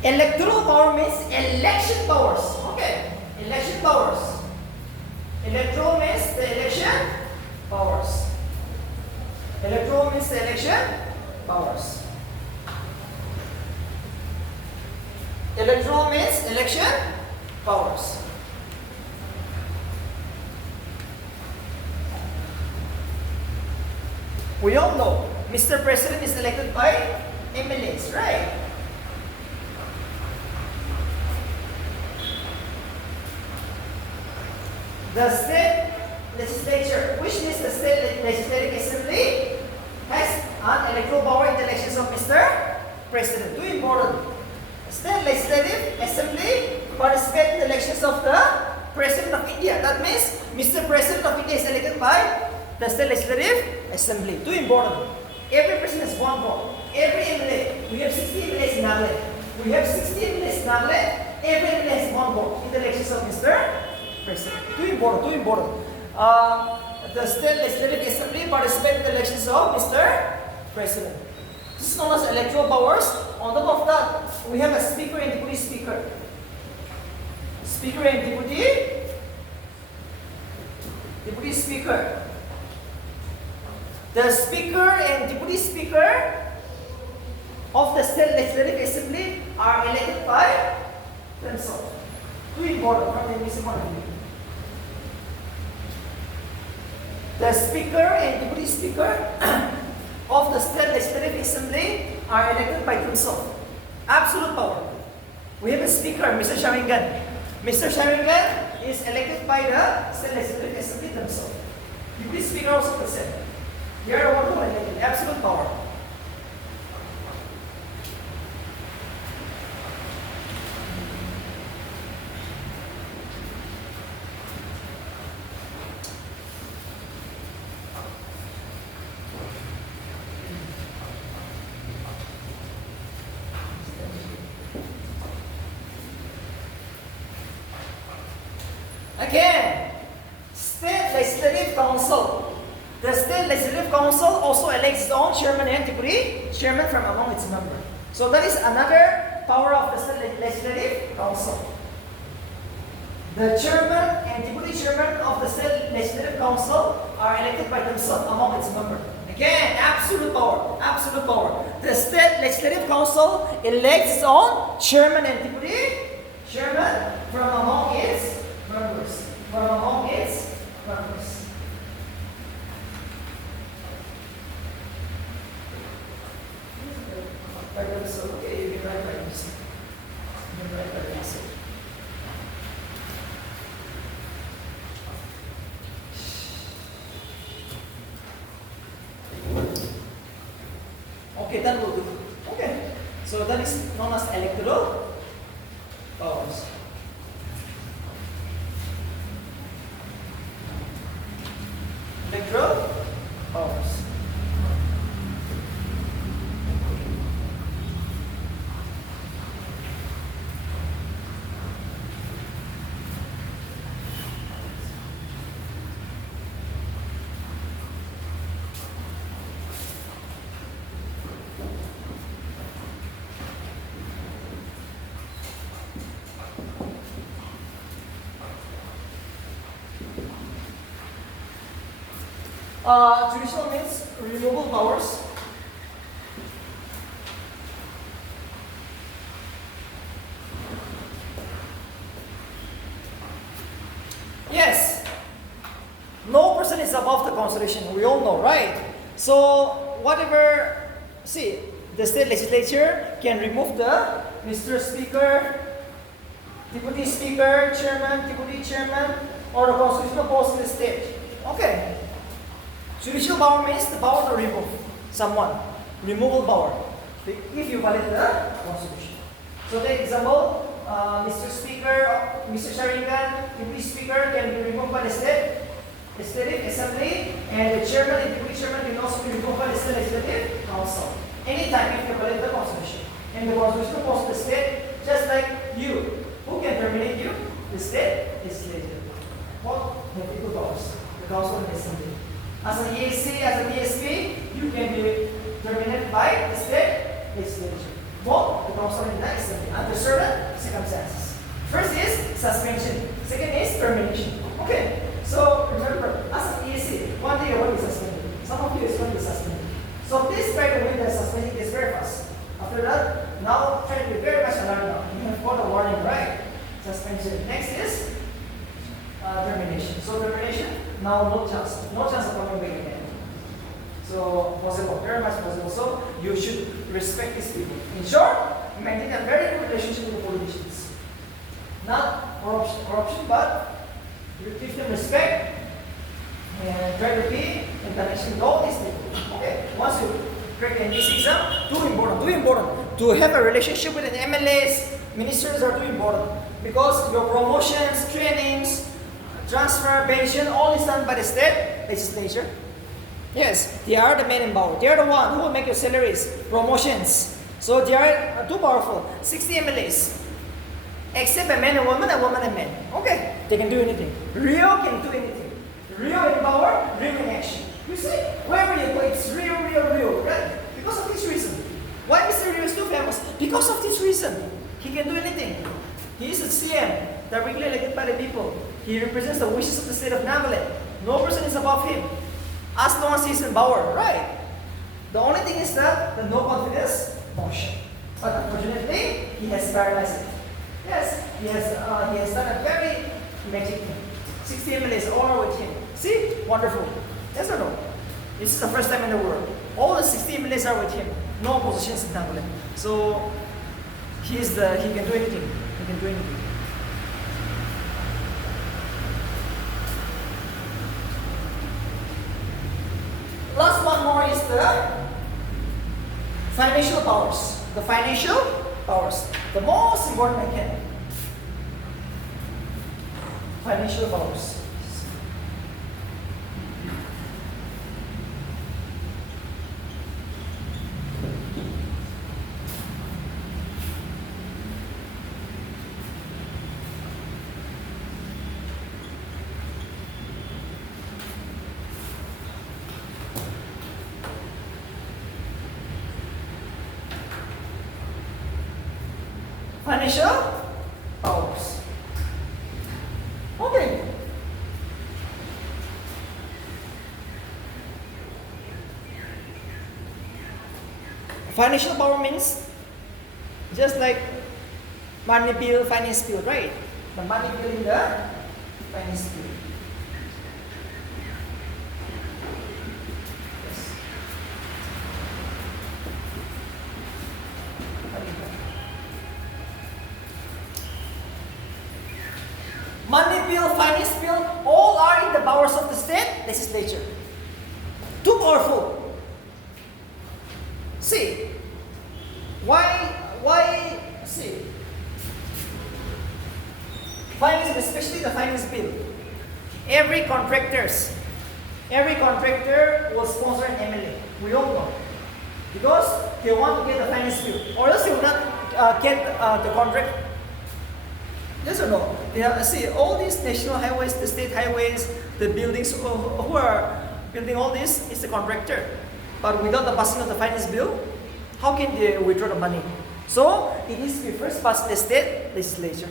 Electoral power means election powers. Okay, election powers. Electoral means the election powers. Electoral means the election powers. Electoral means election powers. We all know Mr. President is elected by MLAs, right? The state legislature, which means the state legislative assembly, has an electoral power in the elections of Mr. President. Two important. The state legislative assembly participates in the elections of the President of India. That means Mr. President of India is elected by the state legislative assembly. Two important. Every person has one vote. Every MLA. We have 60 MLAs in Nagaland. Every MLA has one vote in the elections of Mr. President. Too important. the State Legislative Assembly participate in the elections of Mr. President. This is known as electoral powers. On top of that, we have a speaker and deputy speaker. Speaker and deputy speaker. The speaker and deputy speaker of the State Legislative Assembly are elected by themselves. Two important from the NBC point of view. The speaker and deputy speaker of the State Legislative Assembly are elected by themselves. Absolute power. We have a speaker, Mr. Sharingan. Mr. Sharingan is elected by the State Legislative Assembly themselves. Deputy speaker also the same. They are the one who are elected. Absolute power. Again, State Legislative Council. The State Legislative Council also elects its own chairman and deputy chairman from among its members. So that is another power of the State Legislative Council. The chairman and deputy chairman of the State Legislative Council are elected by themselves among its members. Again, absolute power, absolute power. The State Legislative Council elects its own chairman and deputy chairman from among its members. From among its members. Okay, you can write like this. You can write like this. Okay, that will do. Okay, so that is known as electoral powers. Electoral powers. Judicial means removable powers. Yes, no person is above the Constitution. We all know, right? So whatever, see, the state legislature can remove the Mr. Speaker, Deputy Speaker, Chairman, Deputy Chairman, or the constitutional post in the state. Okay. Judicial power means the power to remove someone. Removal power. If you violate the Constitution. So the example, Mr. Speaker, Mr. Sharingan, Deputy Speaker can be removed by the State Legislative Assembly, and the Chairman and Deputy Chairman can also be removed by the State Legislative Council. Anytime if you violate the Constitution. And the constitutional post of the state, just like you. Who can terminate you? The State Legislature. What? The equal powers. The Council and the Assembly. As an EAC, as a DSP, you can be terminated by the State Legislature. Both the Council and the Assembly under certain circumstances. First is suspension. Second is termination. Okay. So remember, as an EAC, one day you will be suspended. Some of you is going to be suspended. So please try to win the suspension is very fast. After that, now try to be very much alert now. You have got a warning, right? Suspension. Next is termination. So termination, now no chance. No chance of coming back again. So possible, very much possible. So you should respect these people. In short, maintain a very good relationship with the politicians. Not corruption, but you give them respect and try to be in connection with all these people. Okay, once you crack the NBC exam, too important. To have a relationship with the MLAs, ministers are too important. Because your promotions, trainings, transfer, pension, all is done by the state legislature. Yes, they are the men in power. They are the one who will make your salaries, promotions. So they are too powerful. 60 MLAs. Except a man and woman and men. Okay, they can do anything. Rio can do anything. Rio in power, Rio Because of this reason, he can do anything. He is a CM, directly elected by the people. He represents the wishes of the state of Nagaland. No person is above him, as long as he is in power, right? The only thing is that the no confidence motion. But unfortunately, he has paralyzed it. Yes, he has done a very magic thing. 60 MLAs all are with him. See? Wonderful. Yes or no? This is the first time in the world. All the 60 MLAs are with him. No oppositions in Nagaland. So, he can do anything. He can do anything. Last one more is the financial powers. The financial powers. The most important again. Financial powers. Financial powers. Okay. Financial power means just like money bill, finance bill, right? The money bill in the finance bill. Yes. Money bill, finance bill, all are in the powers of the state legislature. Too powerful. See, see, finance, especially the finance bill. Every contractor will sponsor an MLA. We all know. Because they want to get the finance bill. Or else they will not get the contract. Yes or no? See, all these national highways, the state highways, the buildings, who are building all this is the contractor. But without the passing of the finance bill, how can they withdraw the money? So, it needs to be first passed in the state legislature.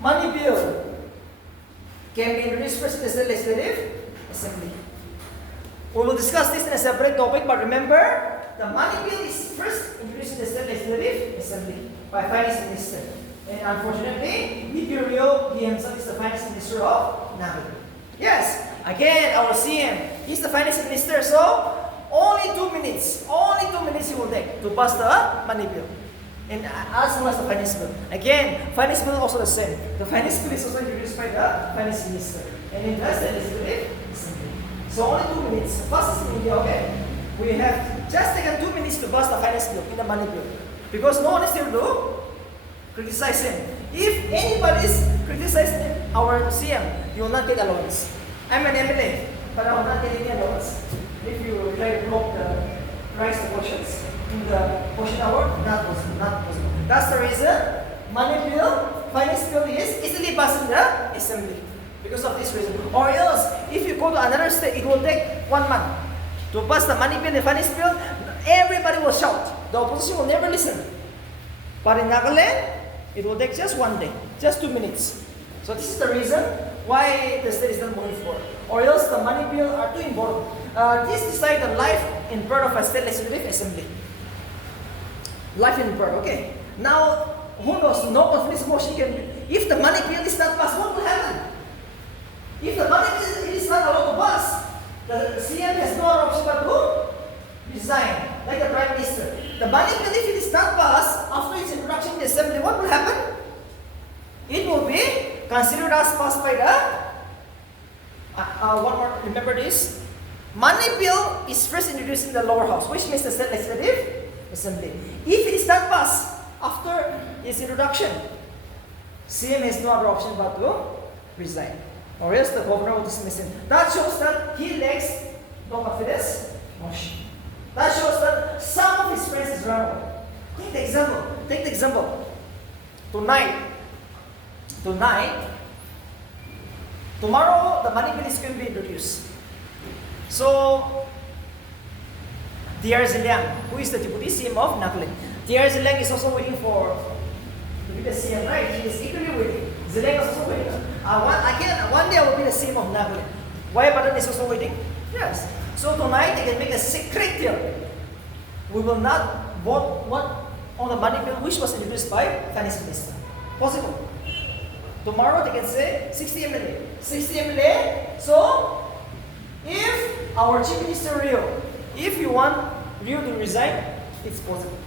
Money bill can be introduced first in the state legislative assembly. We will discuss this in a separate topic, but remember, the money bill is first introduced in the state legislative assembly by finance minister. And unfortunately, P.P. Rio, he himself is the finance minister of Nagaland. Yes, again, our CM, he's the finance minister, so only 2 minutes he will take to pass the money bill. And as well as the finance bill. Again, finance bill also the same. The finance bill is also introduced by the finance minister. And in the legislative assembly. So only 2 minutes. Fastest in India, okay? We have just taken 2 minutes to pass the finance bill in the money bill. Because no one is here to criticize him. If anybody is criticizing our CM, you will not get allowance. I'm an MLA, but I will not get any allowance. If you try to block the rise the portions in the portion award, not possible. That's the reason money bill, finance bill is easily passed in the assembly. Because of this reason. Or else, if you go to another state, it will take 1 month. To pass the money bill and finance bill, everybody will shout. The opposition will never listen. But in Nagaland, it will take just 1 day, just 2 minutes. So this is the reason why the state is not moving forward. Or else the money bill are too important. This decide the life in birth of a state legislative assembly. Life in birth, okay. Now, who knows, no confidence motion can, if the money bill is not passed, what will happen? If the money bill is not allowed to pass, the CM has no other option but to resign, like the Prime Minister. The money bill, if it is not passed, after its introduction in the assembly, what will happen? It will be considered as passed by the, one more, remember this, money bill is first introduced in the lower house, which means the state legislative assembly. If it is not passed after its introduction, CM has no other option but to resign. Or else the governor will dismiss him. That shows that he lacks no confidence motion. That shows that some of his friends is run away. Take the example. Tomorrow the money bill is going to be introduced. So D.R. Ziliang, who is the deputy CM of Nakhon. D.R. Ziliang is also waiting for to be the CM, right? He is equally waiting. Ziliang is also waiting. One day I will be the CM of Nakhon. Why Badan is also waiting? Yes. So tonight they can make a secret deal. We will not vote what on the money bill which was introduced by Finance Minister. Possible. Tomorrow they can say 60 MLA. 60 MLA. So if our Chief Minister Rio, if you want Rio to resign, it's possible.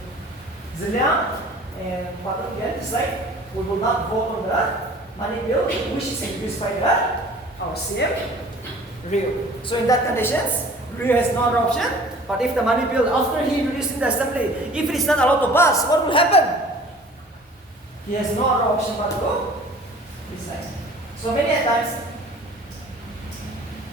Ziliang and Badan can decide we will not vote on the money bill which is introduced by our CM Rio. So in that conditions, Rio has no other option. But if the money bill, after he introduced in the assembly, if it is not allowed to pass, what will happen? He has no other option but to resign. So many times,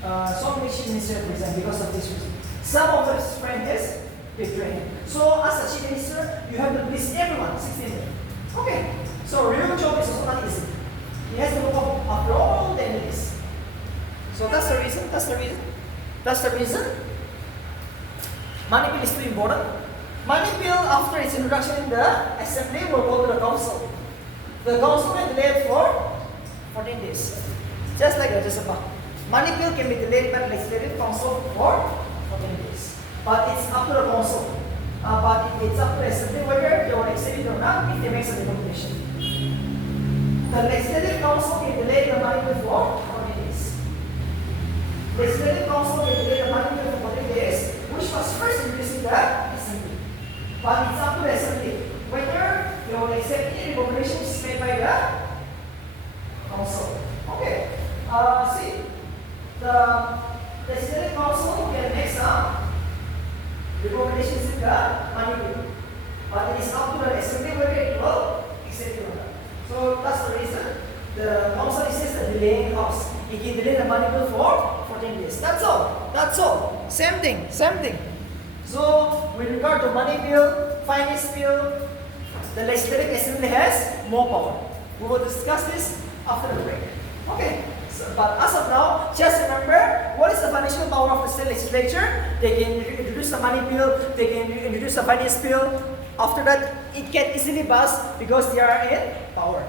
so many chief ministers resign because of this reason. Some of his friends is betraying him. So as a chief minister, you have to please everyone, 16 million. Okay. So real job is also not easy. He has to go after all the enemies. So that's the reason. That's the reason. Money bill is too important. Money bill, after its introduction in the assembly, will go to the council. The council will delay it for 14 days. Just like Rajya Sabha. Money bill can be delayed by the legislative council for 14 days. But it's up to the council. But it's up to the assembly whether they want to accept it or not if they make some recommendation. The legislative council can delay the money bill for 14 days. Legislative council can delay the money bill for 14 days, which was first introduced in the assembly. But it's up to the assembly whether they will accept any recommendations made by the council. Okay. See, the legislative council can make some recommendations in the money bill. But it is up to the assembly whether it will accept it or not. So that's the reason the council is just a delaying house. It can delay the money bill for 14 days. That's all. Same thing. So with regard to money bill, finance bill, the legislative assembly has more power. We will discuss this after the break. Okay. So, but as of now, just remember what is the financial power of the state legislature. They can introduce the money bill. They can introduce the finance bill. After that, it can easily pass because they are in power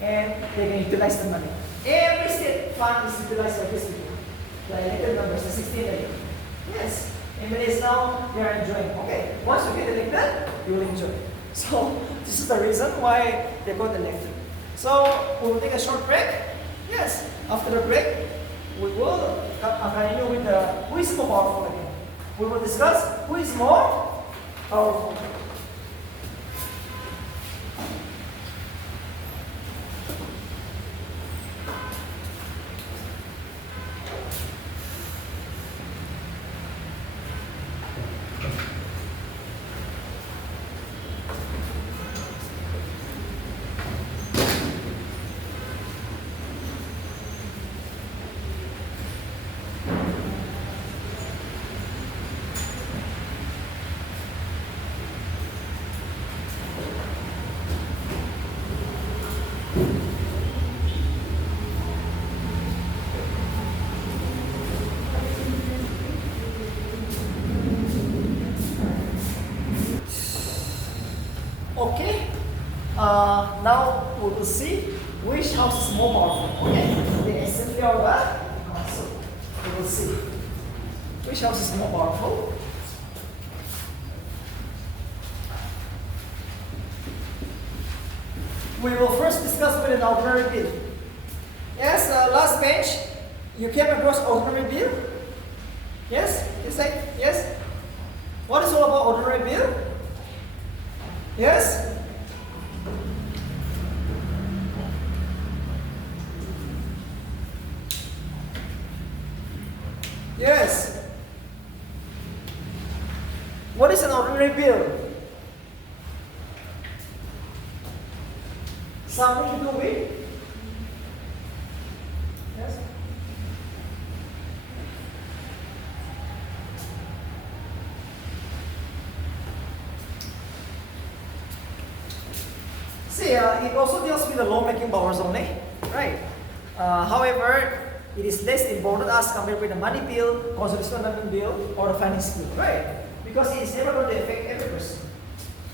and they can utilize the money. Every state fund is utilized by this people. The elected members, the 16 million. Yes. MLAs now, they are enjoying. Okay. Once you get elected, you will enjoy. So, this is the reason why they got elected. So, we will take a short break. Yes. After the break, we will continue with the who is more powerful again. We will discuss who is more powerful. Okay. Now we will see which house is more powerful. Okay. The assembly or the council. We will see which house is more powerful. We will first discuss with an ordinary bill. Yes, last bench, you came across ordinary bill? Yes? It's like, yes? What is all about ordinary bill? Yes? Yes. What is an ordinary bill? Something to do with? Yes? See, it also deals with the lawmaking powers only, right? However, it is less important as compared with the money bill, constitutional amendment bill, or the finance bill, right? because it is never going to affect every person.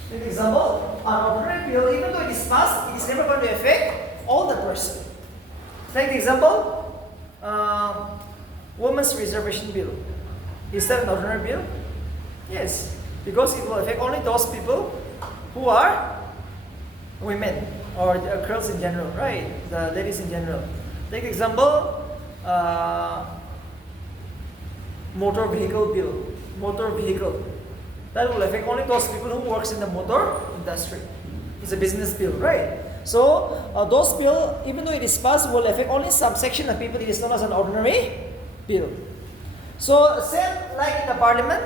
For example, an ordinary bill, even though it is passed, it is never going to affect all the person. Take the example, women's reservation bill. Is that an ordinary bill? Yes, because it will affect only those people who are women or the girls in general, right? The ladies in general. Take example, motor vehicle bill. Motor vehicle. That will affect only those people who works in the motor industry. It's a business bill, right? So those bill, even though it is passed, will affect only some section of people. It is known as an ordinary bill. So same like in the parliament,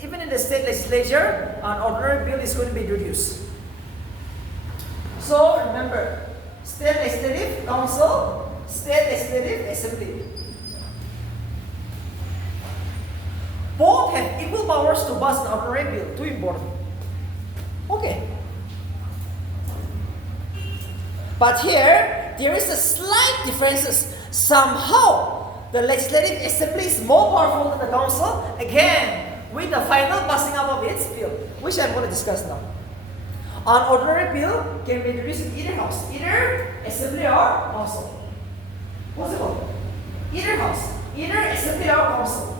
even in the state legislature, an ordinary bill is going to be introduced. So remember, state legislative council, state legislative assembly. Both have equal powers to pass an ordinary bill. Too important. Okay. But here, there is a slight differences. Somehow, the legislative assembly is more powerful than the council. Again, with the final passing up of its bill, which I'm going to discuss now. An ordinary bill can be introduced in either house, either assembly or council. Possible. Either house, either assembly or council.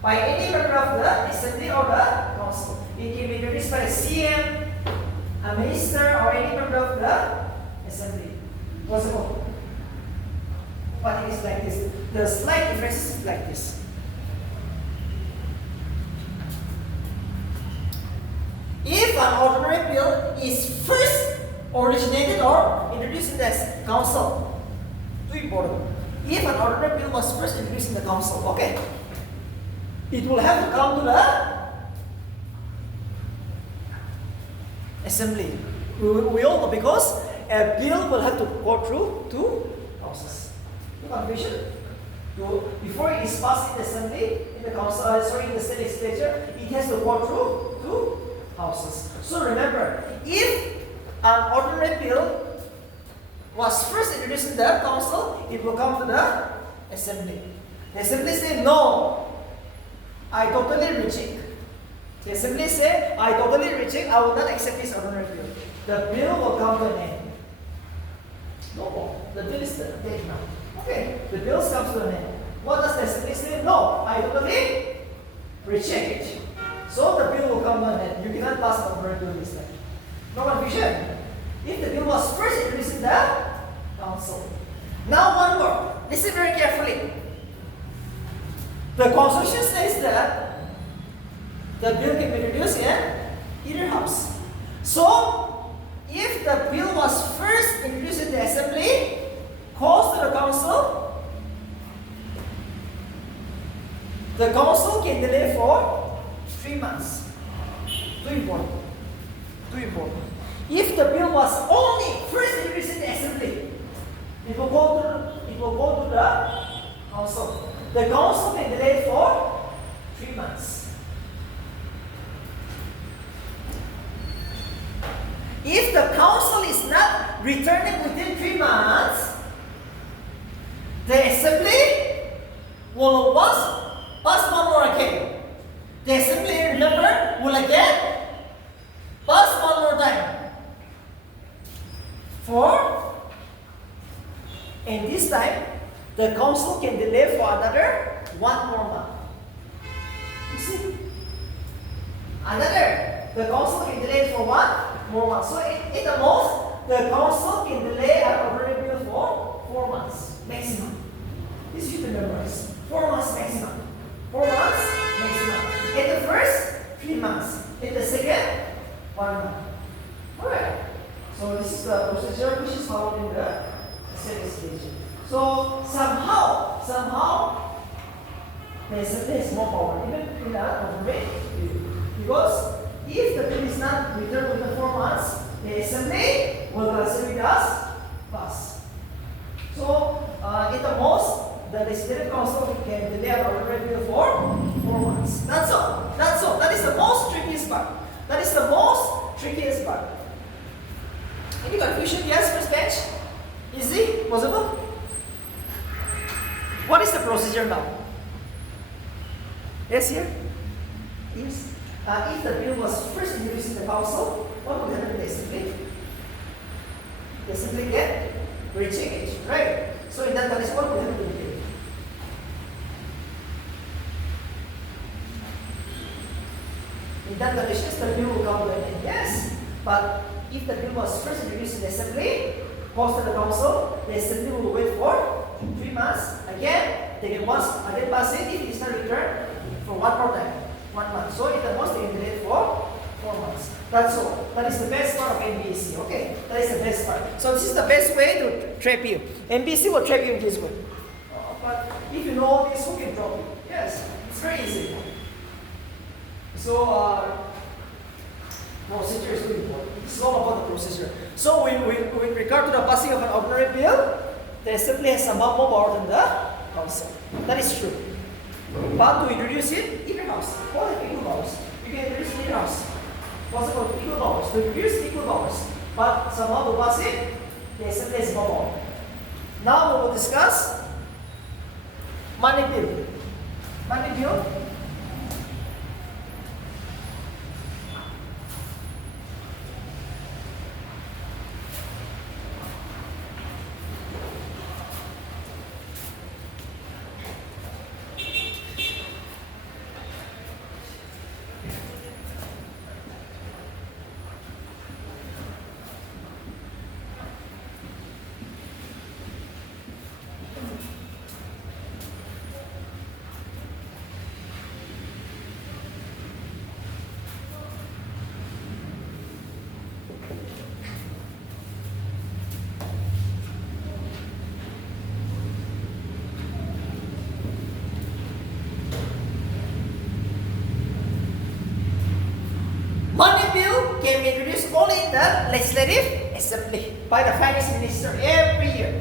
By any member of the assembly or the council. It can be introduced by a CM, a minister, or any member of the assembly. Possible. But it is like this. The slight difference is like this. If an ordinary bill is first originated or introduced in the council, too important. If an ordinary bill was first introduced in the council, okay, it will have to come to the assembly. We all know because a bill will have to go through two houses. No confusion? Before it is passed in the assembly, in the council, in the state legislature, it has to go through two houses. So remember, if an ordinary bill was first introduced in the council, it will come to the assembly. The assembly say no. I totally reject. The assembly say, I totally reject, I will not accept this ordinary bill. The bill will come to an end. No more. The bill is dead now. Okay, the bill comes to an end. What does the assembly say? No, I totally reject it. So the bill will come to an end. You cannot pass an ordinary bill this time. No confusion. If the bill was first introduced in the council. Now one more. Listen very carefully. The Constitution says that the bill can be introduced in either house. So, if the bill was first introduced in the assembly, goes to the council, the council can delay for 3 months. Too important. Too important. If the bill was only first introduced in the assembly, it will go to the council. The council can delay for 3 months. If the council is not returning within 3 months, the assembly will pass one more again. The assembly, remember, will again pass one more time. And this time, the council can delay for another 1 more month. You see? The council can delay for 1 more month. So at the most, the council can delay an ordinary bill for 4 months maximum. This you can memorize. 4 months maximum. 4 months maximum. At the first, 3 months. At the second, 1 month. Alright. So this is the procedure which is followed in the state legislation. So somehow, the assembly has more power, even in an ordinary bill. Because if the bill is not returned within 4 months, the assembly will consider it as passed. So at the most, the legislative council can delay an ordinary bill for 4 months. That's all. That is the most trickiest part. Any confusion? Yes, first bench? Easy? Possible? What is the procedure now? Yes, here? Yes. if the bill was first introduced in the council, what would happen to the assembly? The assembly get rejected, right? So in that condition, what would happen to the bill? In that condition, the bill will come to an end. Yes, but if the bill was first introduced in the assembly, passed to the council, the assembly will wait for 3 months. Again, they can once again pass it if it is not returned for one more time, 1 month. So at the most, they can delay it for 4 months. That's all. That is the best part of MBC. Okay, that is the best part. So this is the best way to trap you. MBC will trap you in this way. But if you know this, who can drop you? Yes, it's very easy. So procedure is really important. It's all about the procedure. So with regard to the passing of an ordinary bill, the assembly has somewhat more power than the council. That is true. But to introduce it in your house, all have equal powers. You can introduce it in your house. Possible equal powers. To introduce equal powers. But somehow to pass it, the assembly has more power. Now we will discuss money bill. Money bill. Money bill can be introduced only in the legislative assembly by the finance minister every year.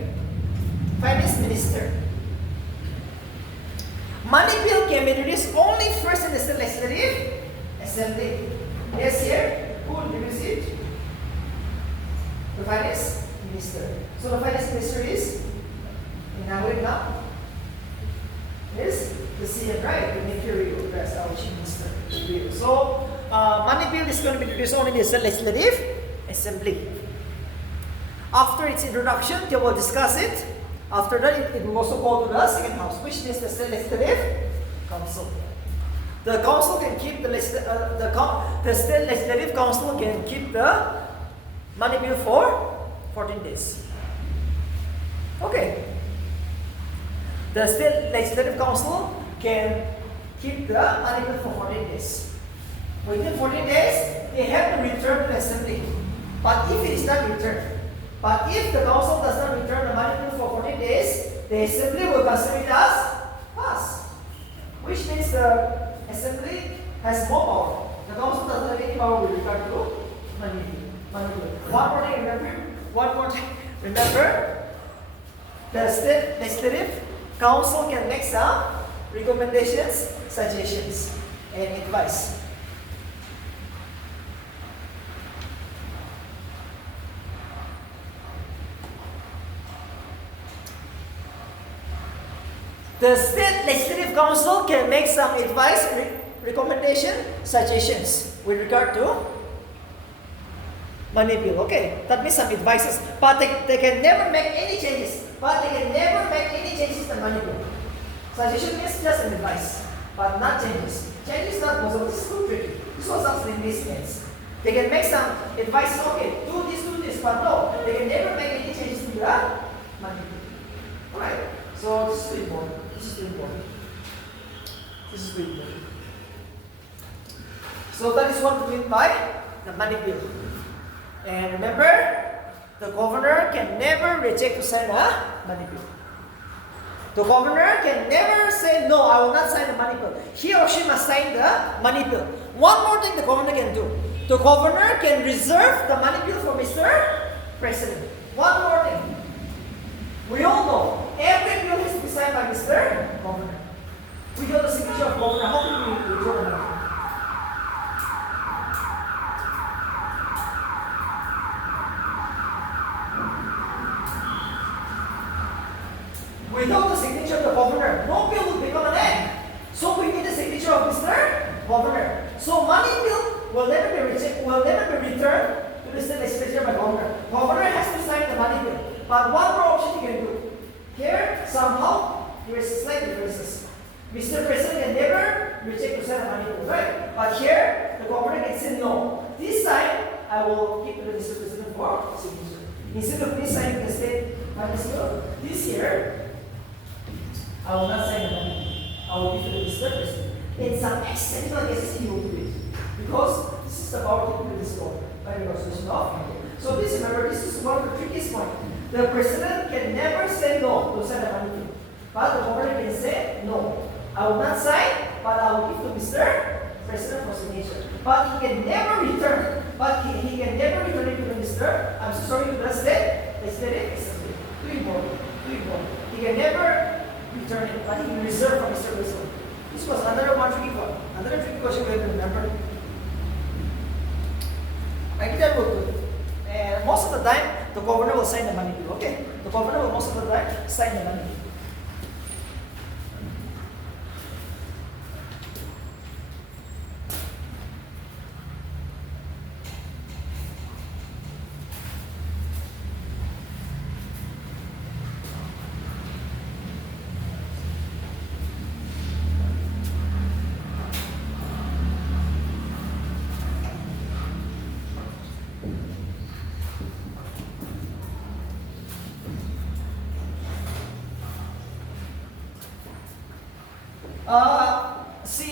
Finance minister. Money bill can be introduced only first in the legislative assembly. Yes, here, who will introduce it? The finance minister. So the finance minister is inaugurated now. Yes, the CM, right? The Mercury, that's our chief minister. So money bill is going to be introduced only in the legislative assembly. After its introduction, they will discuss it. After that, it will also go to the second house, which is the legislative council. The council can keep the state legislative council can keep the money bill for 14 days. Okay. The state legislative council can keep the money bill for 14 days. Within 14 days, they have to return to the assembly. But if it is not returned, but if the council does not return the money bill for 14 days, the assembly will consider it as passed. Which means the assembly has more power. The council doesn't have any power with regard to money bill. One more thing, remember, the state legislative council can make some recommendations, suggestions, and advice. The state legislative council can make some advice, recommendation, suggestions with regard to money bill. Okay, that means some advices. But they can never make any changes. To money bill. Suggestion means just an advice, but not changes. Changes not possible. This is too tricky. This was something in this sense. They can make some advice. Okay, do this, but no, they can never make any changes to the money bill. Alright. So this is important. So that is what we mean by the money bill. And remember, the governor can never reject to sign a money bill. The governor can never say, no, I will not sign the money bill. He or she must sign the money bill. One more thing the governor can do. The governor can reserve the money bill for Mr. President. One more thing. We all know, every bill has to be signed by Mr. Governor. Without the signature of governor, how can we withdraw the money? Without the signature of the governor, no bill will become an act. So we need the signature of Mr. Governor. So money will never be returned to the state legislature by governor. Governor has to sign the money bill. But one more option you can do. Here, somehow, there is slight differences. Mr. President can never reject to sign a money bill, right? But here, the governor can say no. This time, I will give to the Mr. President for signature. Instead of this signing the state money bill, this year, I will not sign the money bill. I will give to the Mr. President. In some exceptional cases, he will do it. Because this is the power to do this law by the Constitution of India. So please remember, this is one of the trickiest points. The president can never say no to sign a money bill. But the governor can say no. I will not sign, but I will give to Mr. President for signature. But he can never return. But he can never return it to the Mr. I'm so sorry to the state. Legislative Assembly. Too important. He can never return it, but he can reserve for Mr. President. This was another one tricky one. Another tricky question we have to remember. I think that will do. And most of the time, the governor will sign the money bill. Okay? The governor will most of the time sign the money bill.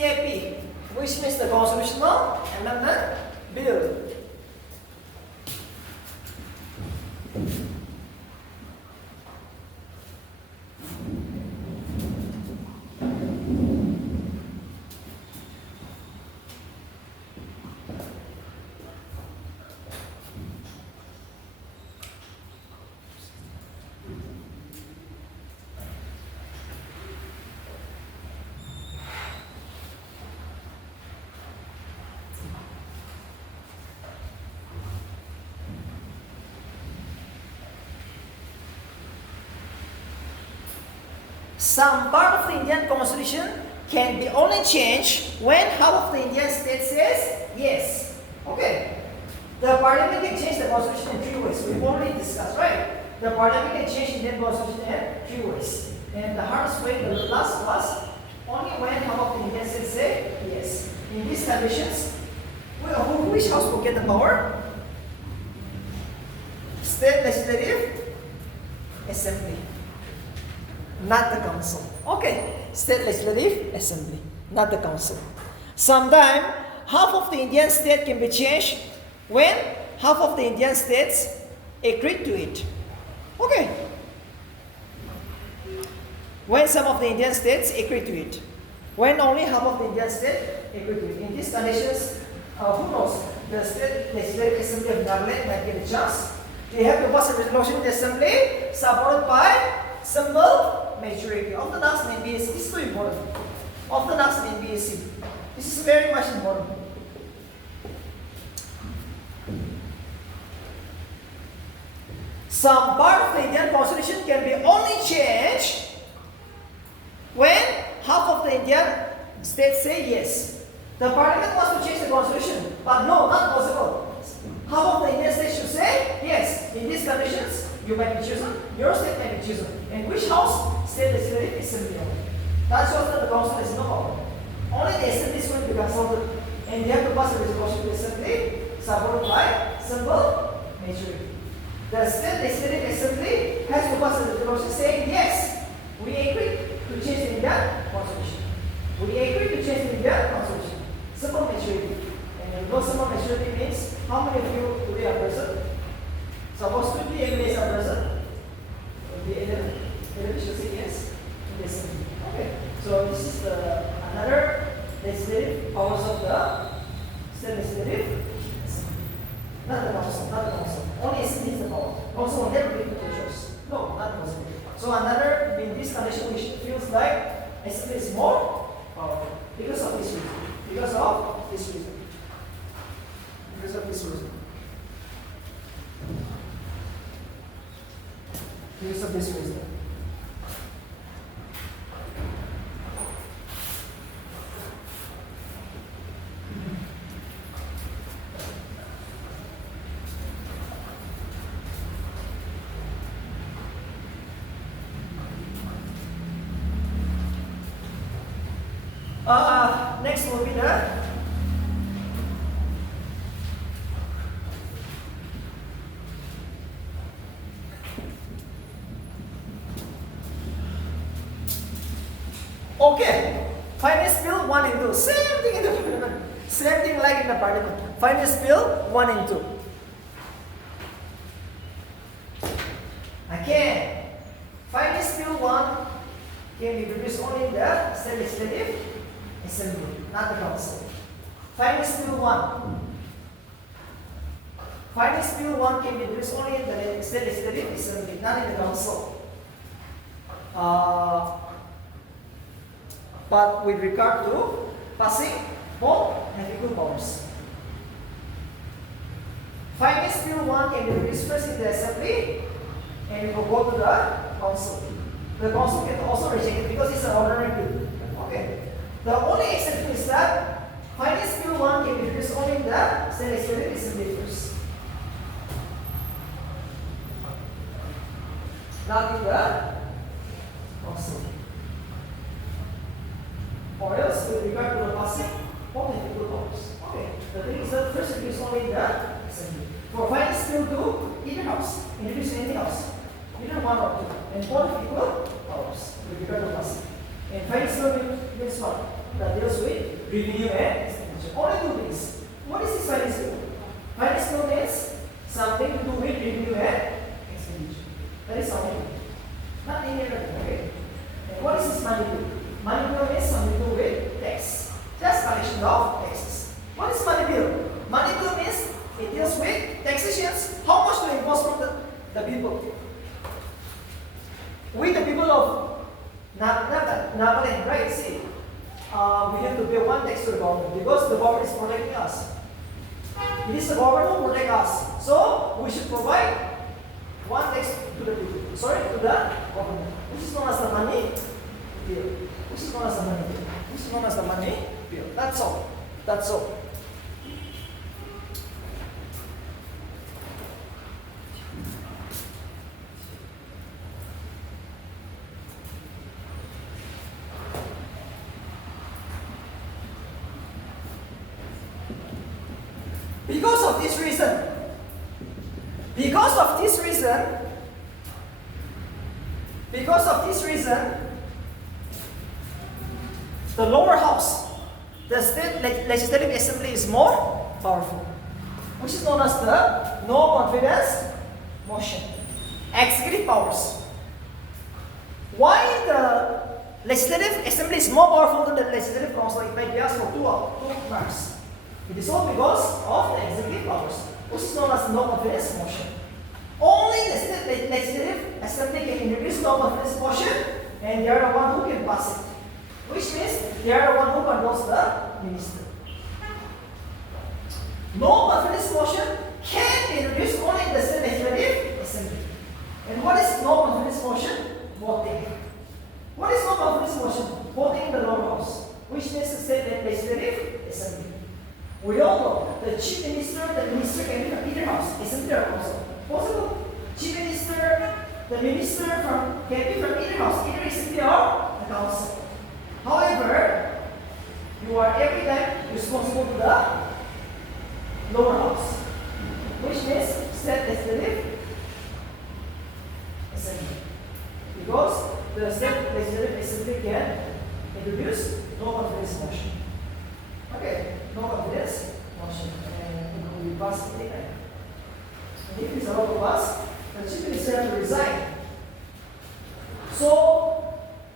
CAP, which means the Constitutional Amendment Bill. Some part of the Indian Constitution can be only changed when half of the Indian state says yes. Okay. The Parliament can change the Constitution in 3 ways. We've already discussed, right? The Parliament can change Indian Constitution in 3 ways. And the hardest way, the last was only when half of the Indian states say yes. In these conditions, which house will get the power? State Legislative Assembly. Not the council. Okay, state legislative assembly, not the council. Sometime half of the Indian state can be changed when half of the Indian states agree to it. Okay. When some of the Indian states agree to it. When only half of the Indian states agree to it. In these conditions, who knows? The state legislative assembly of Nagaland might get a chance. They have to pass a resolution in the assembly supported by simple majority. Often asked in BSc, this is so important. Often asked in BSc, this is very much important. Some part of the Indian Constitution can be only changed when half of the Indian states say yes. The Parliament wants to change the Constitution, but no, not possible. Half of the Indian states should say yes. In these conditions, you might be chosen, your state might be chosen. And which house? State Legislative Assembly. That shows that the council has no power. Only the assembly is going to be consulted. And they have to pass a resolution to the assembly supported by simple majority. The state legislative assembly has to pass a resolution saying yes, we agree to change the Indian Constitution. We agree to change the Indian Constitution. Simple majority. And you know simple majority means how many of you today are present? Suppose 20 MLAs are present. The 11 should say yes to the assembly. Okay. So this is another legislative powers of the state legislative assembly. Not the council. Only assembly is the power. Council will never be the choice. No, not possible. So another, in this condition, which feels like assembly is more powerful because of this reason. Because of this reason. Because of this reason. Because of this reason. Next will be the okay. Finance bill 1 and 2. Same thing in the parliament. Same thing like in the parliament. Finance bill 1 and 2. Again, finance bill 1 can be produced only in the state legislative assembly, not the council. Finance bill 1. Finance bill 1 can be produced only in the state legislative assembly, not in the council. But with regard to passing, both have equal powers. Finance bill 1 can be produced first in the assembly and it will go to the council. The council can also reject it because it's an ordinary bill. Okay. The only exception is that finance bill 1 can be produced only in the state legislative assembly first, not in the council. Or else, with regard to the passing, both have equal powers. Okay. The thing is that first it is only in the assembly. For finance bill 2, either house, introduce anything else, either 1 or 2, and both have equal powers with regard to passing. And finance bill means what? That deals with revenue and expenditure. Only 2 things. What is this finance bill? Finance bill means something to do with revenue and expenditure. That is only thing. Not any other thing. Okay. And what is this money bill? Money bill means something to do with tax. Just collection of taxes. What is money bill? Money bill means it deals with taxations. How much to impose from the people? We the people of Nagaland, right? See, we have to pay one tax to the government because the government is protecting us. It is the government who protects us. So we should provide one tax to the people. Sorry, to the government. Which is known as the money bill. Which is known as the money bill. Which is known as the money bill. That's all. That's all. Because of this reason, the lower house, the state legislative assembly is more powerful, which is known as the no confidence motion. Executive powers. Why the legislative assembly is more powerful than the legislative council? It might be asked for two marks. It is all because of the executive powers, which is known as no confidence motion. Only the state legislative assembly can introduce no confidence motion, and they are the one who can pass it. Which means they are the one who controls the minister. No confidence motion can be introduced only in the state legislative assembly. And what is no confidence motion? Voting. What is no confidence motion? Voting in the lower house, which means the state legislative assembly. We all know the chief minister, the minister can be from either house, isn't there also? Possible. Chief minister, the minister can be from either house, either assembly or the council. However, you are every time responsible to the lower house, which means state legislative assembly. Because the state legislative assembly can introduce no confidence motion. Okay, no confidence motion, and we pass it anytime. And if it's allowed to pass, the chief minister has to resign. So,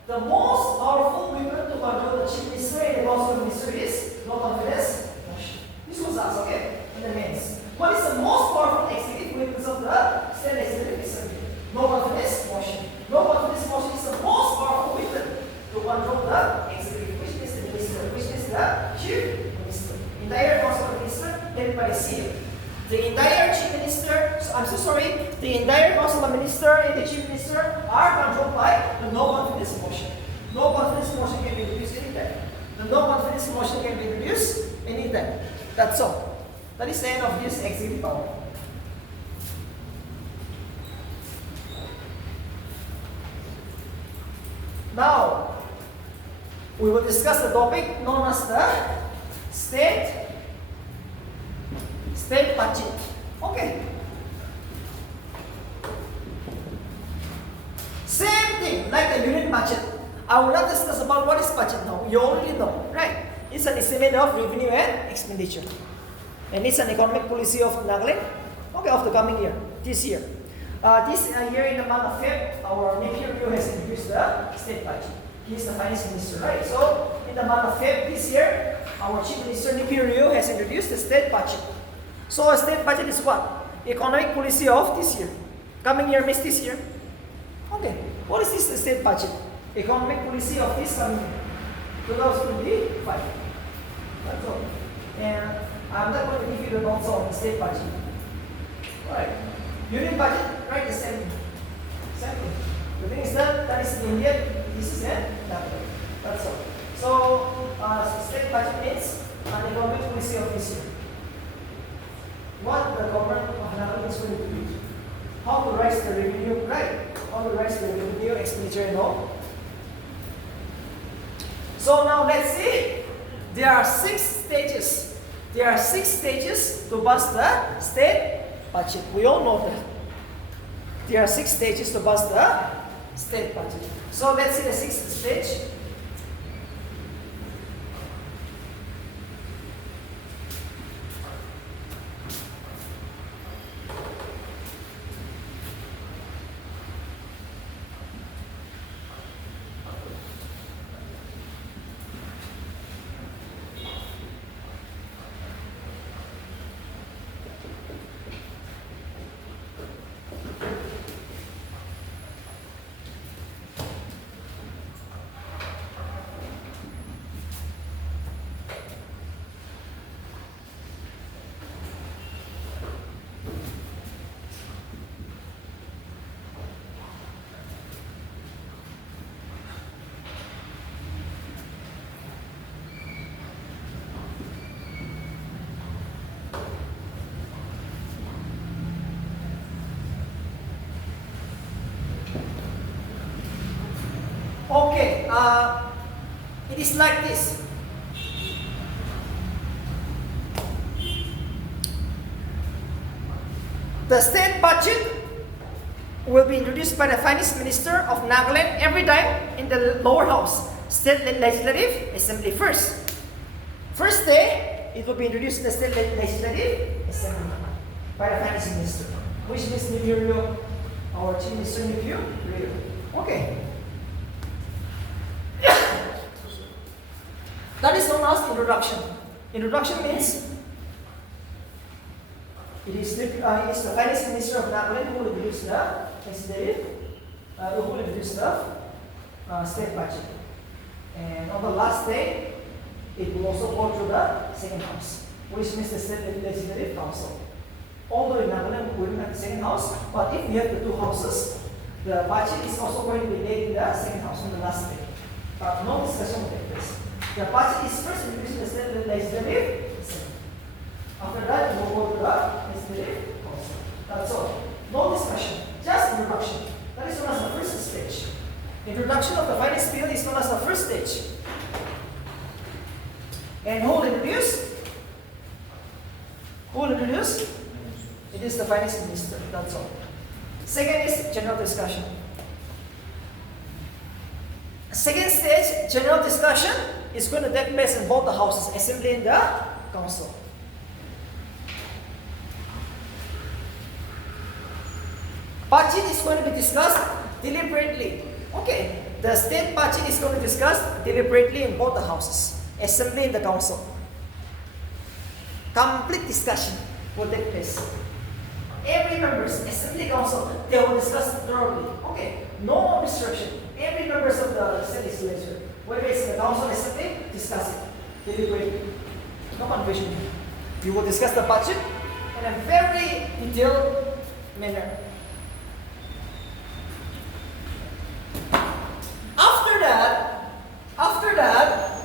the most powerful weapon to control the chief minister and the council minister is no confidence motion. This was asked, okay, in the mains. What is the most powerful executive weapons of the state legislative assembly? No confidence motion. No confidence motion is the most powerful weapon to control the executive, which is the minister, which is the chief minister. Entire council minister headed by the CEO. The entire chief minister, the entire council of minister and the chief minister are controlled by the no confidence motion. No confidence motion can be introduced anytime. The no confidence motion can be introduced anytime. That's all. That is the end of this executive power. Now, we will discuss the topic known as the state budget. Okay. Same thing like the unit budget. I will not discuss about what is budget now. You already know, right? It's an estimate of revenue and expenditure. And it's an economic policy of Nagaland, okay, of the coming year, this year. This year in the month of Feb, our Napier Review has introduced the state budget. He is the finance minister, right? So in the month of Feb this year, our chief minister Napier Review has introduced the state budget. So a state budget is what? Economic policy of this year. Coming year means this year. Okay, what is this state budget? Economic policy of this coming year, 2025. That's all. And I'm not going to give you the notes on the state budget. Alright. Unit budget, right? The same thing. Same thing. The thing is that is Indian, this is that. That's all. So state budget means an economic policy of this year. What the government of Nagaland is going to do. How to raise the revenue, right? How to raise the revenue, expenditure and all. So now let's see. There are 6 stages. There are 6 stages to bust the state budget. We all know that. There are 6 stages to bust the state budget. So let's see the 6th stage. Okay, it is like this. The state budget will be introduced by the finance minister of Nagaland every time in the lower house, state legislative assembly first. First day, it will be introduced in the state legislative assembly by the finance minister, which means Napier, our chief minister Napier. Okay. That is known as introduction. Introduction means it is the finance minister of Nagaland who will introduce the legislative, who will introduce the state budget. And on the last day, it will also go through the second house, which means the state legislative council. Although in Nagaland we don't have the second house, but if we have the 2 houses, the budget is also going to be laid in the second house on the last day. But no discussion will take place. The budget is first introduced in the state legislative. After that, we will go to the legislative council. That's all. No discussion, just introduction. That is known as the first stage. Introduction of the finance bill is known as the first stage. And who will introduce? Who will introduce? It is the finance minister. That's all. Second is general discussion. Second stage, general discussion, is going to take place in both the houses, assembly and the council. Budget is going to be discussed deliberately. Okay, the state budget is going to be discussed deliberately in both the houses, assembly and the council. Complete discussion will take place. Every members, assembly, council, they will discuss thoroughly. Okay, no restriction. Every members of the state legislature, whether it's the council, assembly, discuss it deliberately. No confusion. You will discuss the budget in a very detailed manner. After that,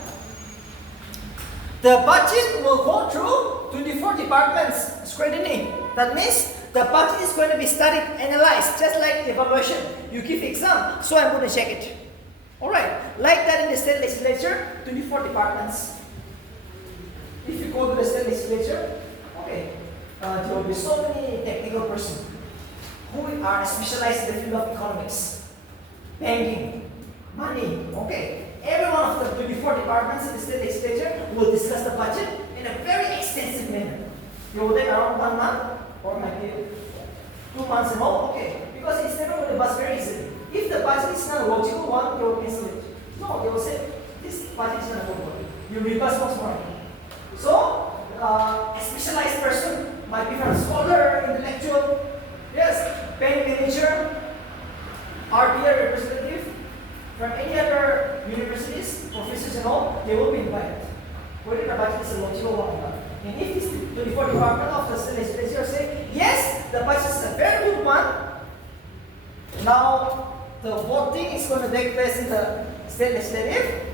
the budget will go through 24 departments scrutiny. That means the budget is going to be studied, analyzed, just like evaluation. You give exam, so I'm going to check it. Alright, like that in the state legislature, 24 departments. If you go to the state legislature, okay, there will be so many technical persons who are specialized in the field of economics, banking, money, okay. Every one of the 24 departments in the state legislature will discuss the budget in a very extensive manner. It will take around 1 month or might be 2 months and all, okay. Because it's never going to bust very easily. If the budget is not a logical one, they will cancel it. No, they will say, this budget is not a logical one. You reverse what's more. So, a specialized person might be from scholar, intellectual, yes, bank manager, RBI representative, from any other universities, professors and all, they will be invited. Whether the budget is a logical one or not. And if this 24 department of the state legislature say, yes, the budget is a very good one, now the voting is going to take place in the state legislative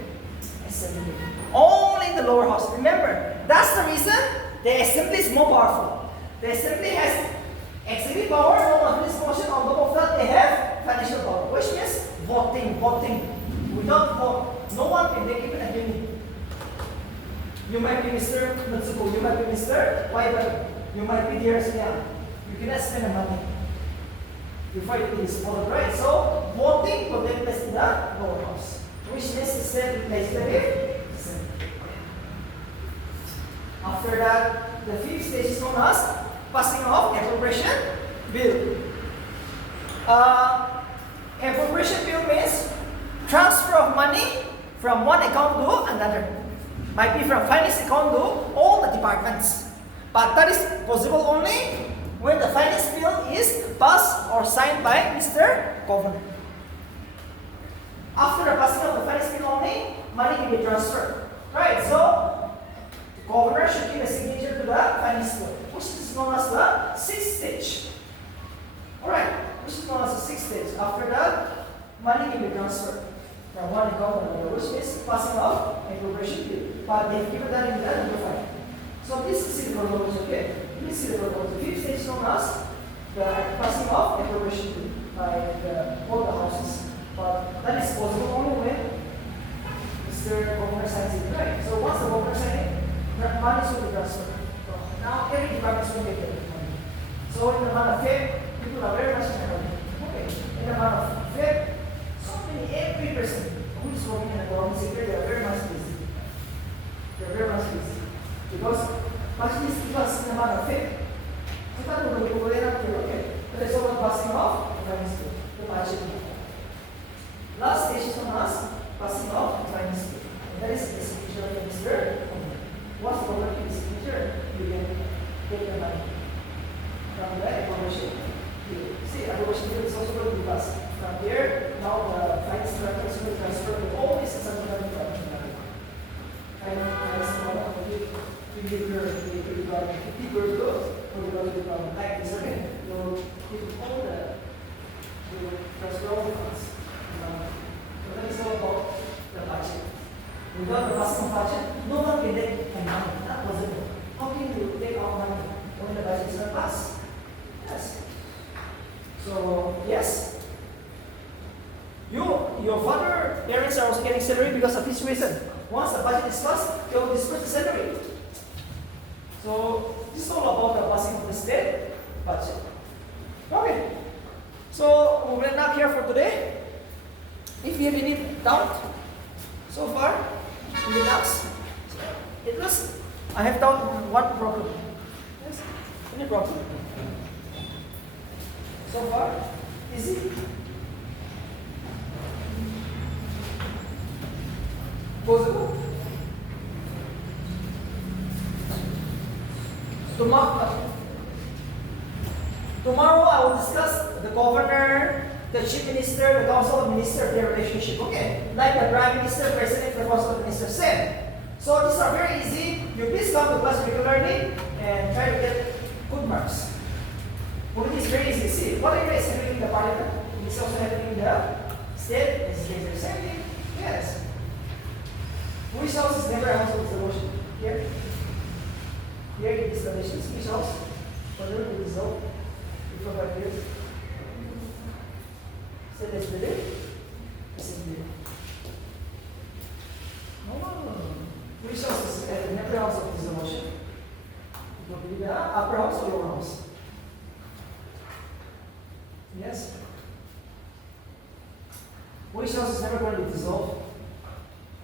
assembly. Only in the lower house. Remember, that's the reason the assembly is more powerful. The assembly has executive power, no office motion, on top of that they have financial power, which means voting. Without vote, no one can take even a penny. You might be Mr. Matsuko, you might be Mr. Waibai, you might be dear Suya. You cannot spend the money before it is voted, right? So, voting will take place in the lower house, which means the state legislative. After that, the fifth stage is known as passing of appropriation bill. Appropriation bill means transfer of money from one account to another. Might be from finance account to all the departments. But that is possible only when the finance bill is passed or signed by Mr. Governor. After the passing of the finance bill only, money can be transferred. Right, so the governor should give a signature to the finance bill, which is known as the sixth stage. Alright, which is known as the sixth stage. After that, money can be transferred from one account to another, which is passing of appropriation bill. But they've given that in the number 5. So this is the chronology, okay? This is the chronology. Fifth stage is known as the passing of appropriation bill by all the houses. But that is possible only when Mr. Governor signs it, right? So once the governor signs it, the money is going to be transferred. So now every department is going to get their money. So in the month of Feb, people are very much happy. Okay. In the month of Feb, every person who is working in the government sector, they are very much busy. They are very much busy. Because budget is because in the month of Feb, kita tunggu okay. But it's all passing off the finance bill, the budget. Last stage is known as passing off the finance bill. And that is the signature of the minister. Once the government gives the signature, you can take the money from the appropriation bill. See, appropriation bill is also going to be passed. From here, now the finance director is going to transfer to all these central departments. Finance will give your 50 growth for the budget department. Like this, okay? You'll give all the, you'll transfer all the funds. So that is all about the budget. Without the passing of budget, no one can take money. Not possible. How can you take our money when the budget is not passed? Yes. So, yes. Your father, parents are also getting salary because of this reason. Once the budget is passed, they will disperse the salary. So this is all about the passing of the state budget. Okay. So we'll end up here for today. If you have any doubt so far in the notes, it was I have found one problem. Yes? Any problem? So far, easy. Possible? Tomorrow I will discuss the governor, the chief minister, the council of ministers, their relationship. Okay, like the prime minister, president, the council of ministers said. So these are very easy. You please come to class regularly and try to get good marks. Politics is very easy. See, whatever is happening in the parliament, it is also happening in the state legislature. Same thing. Yes. Which house is never a house of devotion? Here? Here it is the nations. Which house? Whatever it is dissolved before 5 years. State legislative assembly. Which house is never going to be dissolved?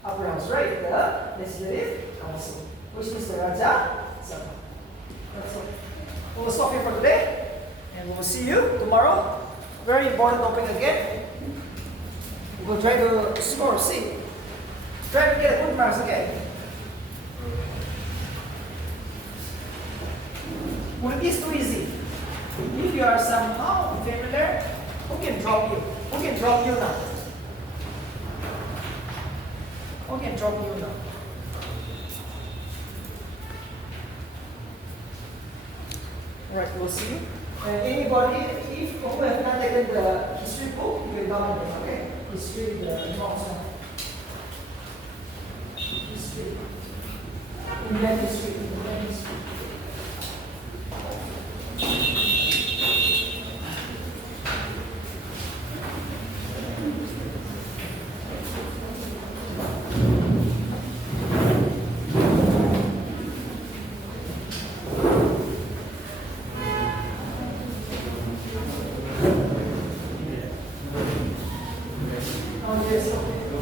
Upper house, right? The legislative council. Which means the Raja Sabha. That's all. We'll stop here for today. And we will see you tomorrow. Very important topic again. We'll try to score C. Try to get a good marks again. When it is too easy, if you are somehow familiar, who can drop you? Who can drop you now? Who can drop you now? Alright, we'll see. And anybody, if who have not taken the history book, you will download it, okay? History, the notes. History. Indian history. Indian history. Oh, yes, okay.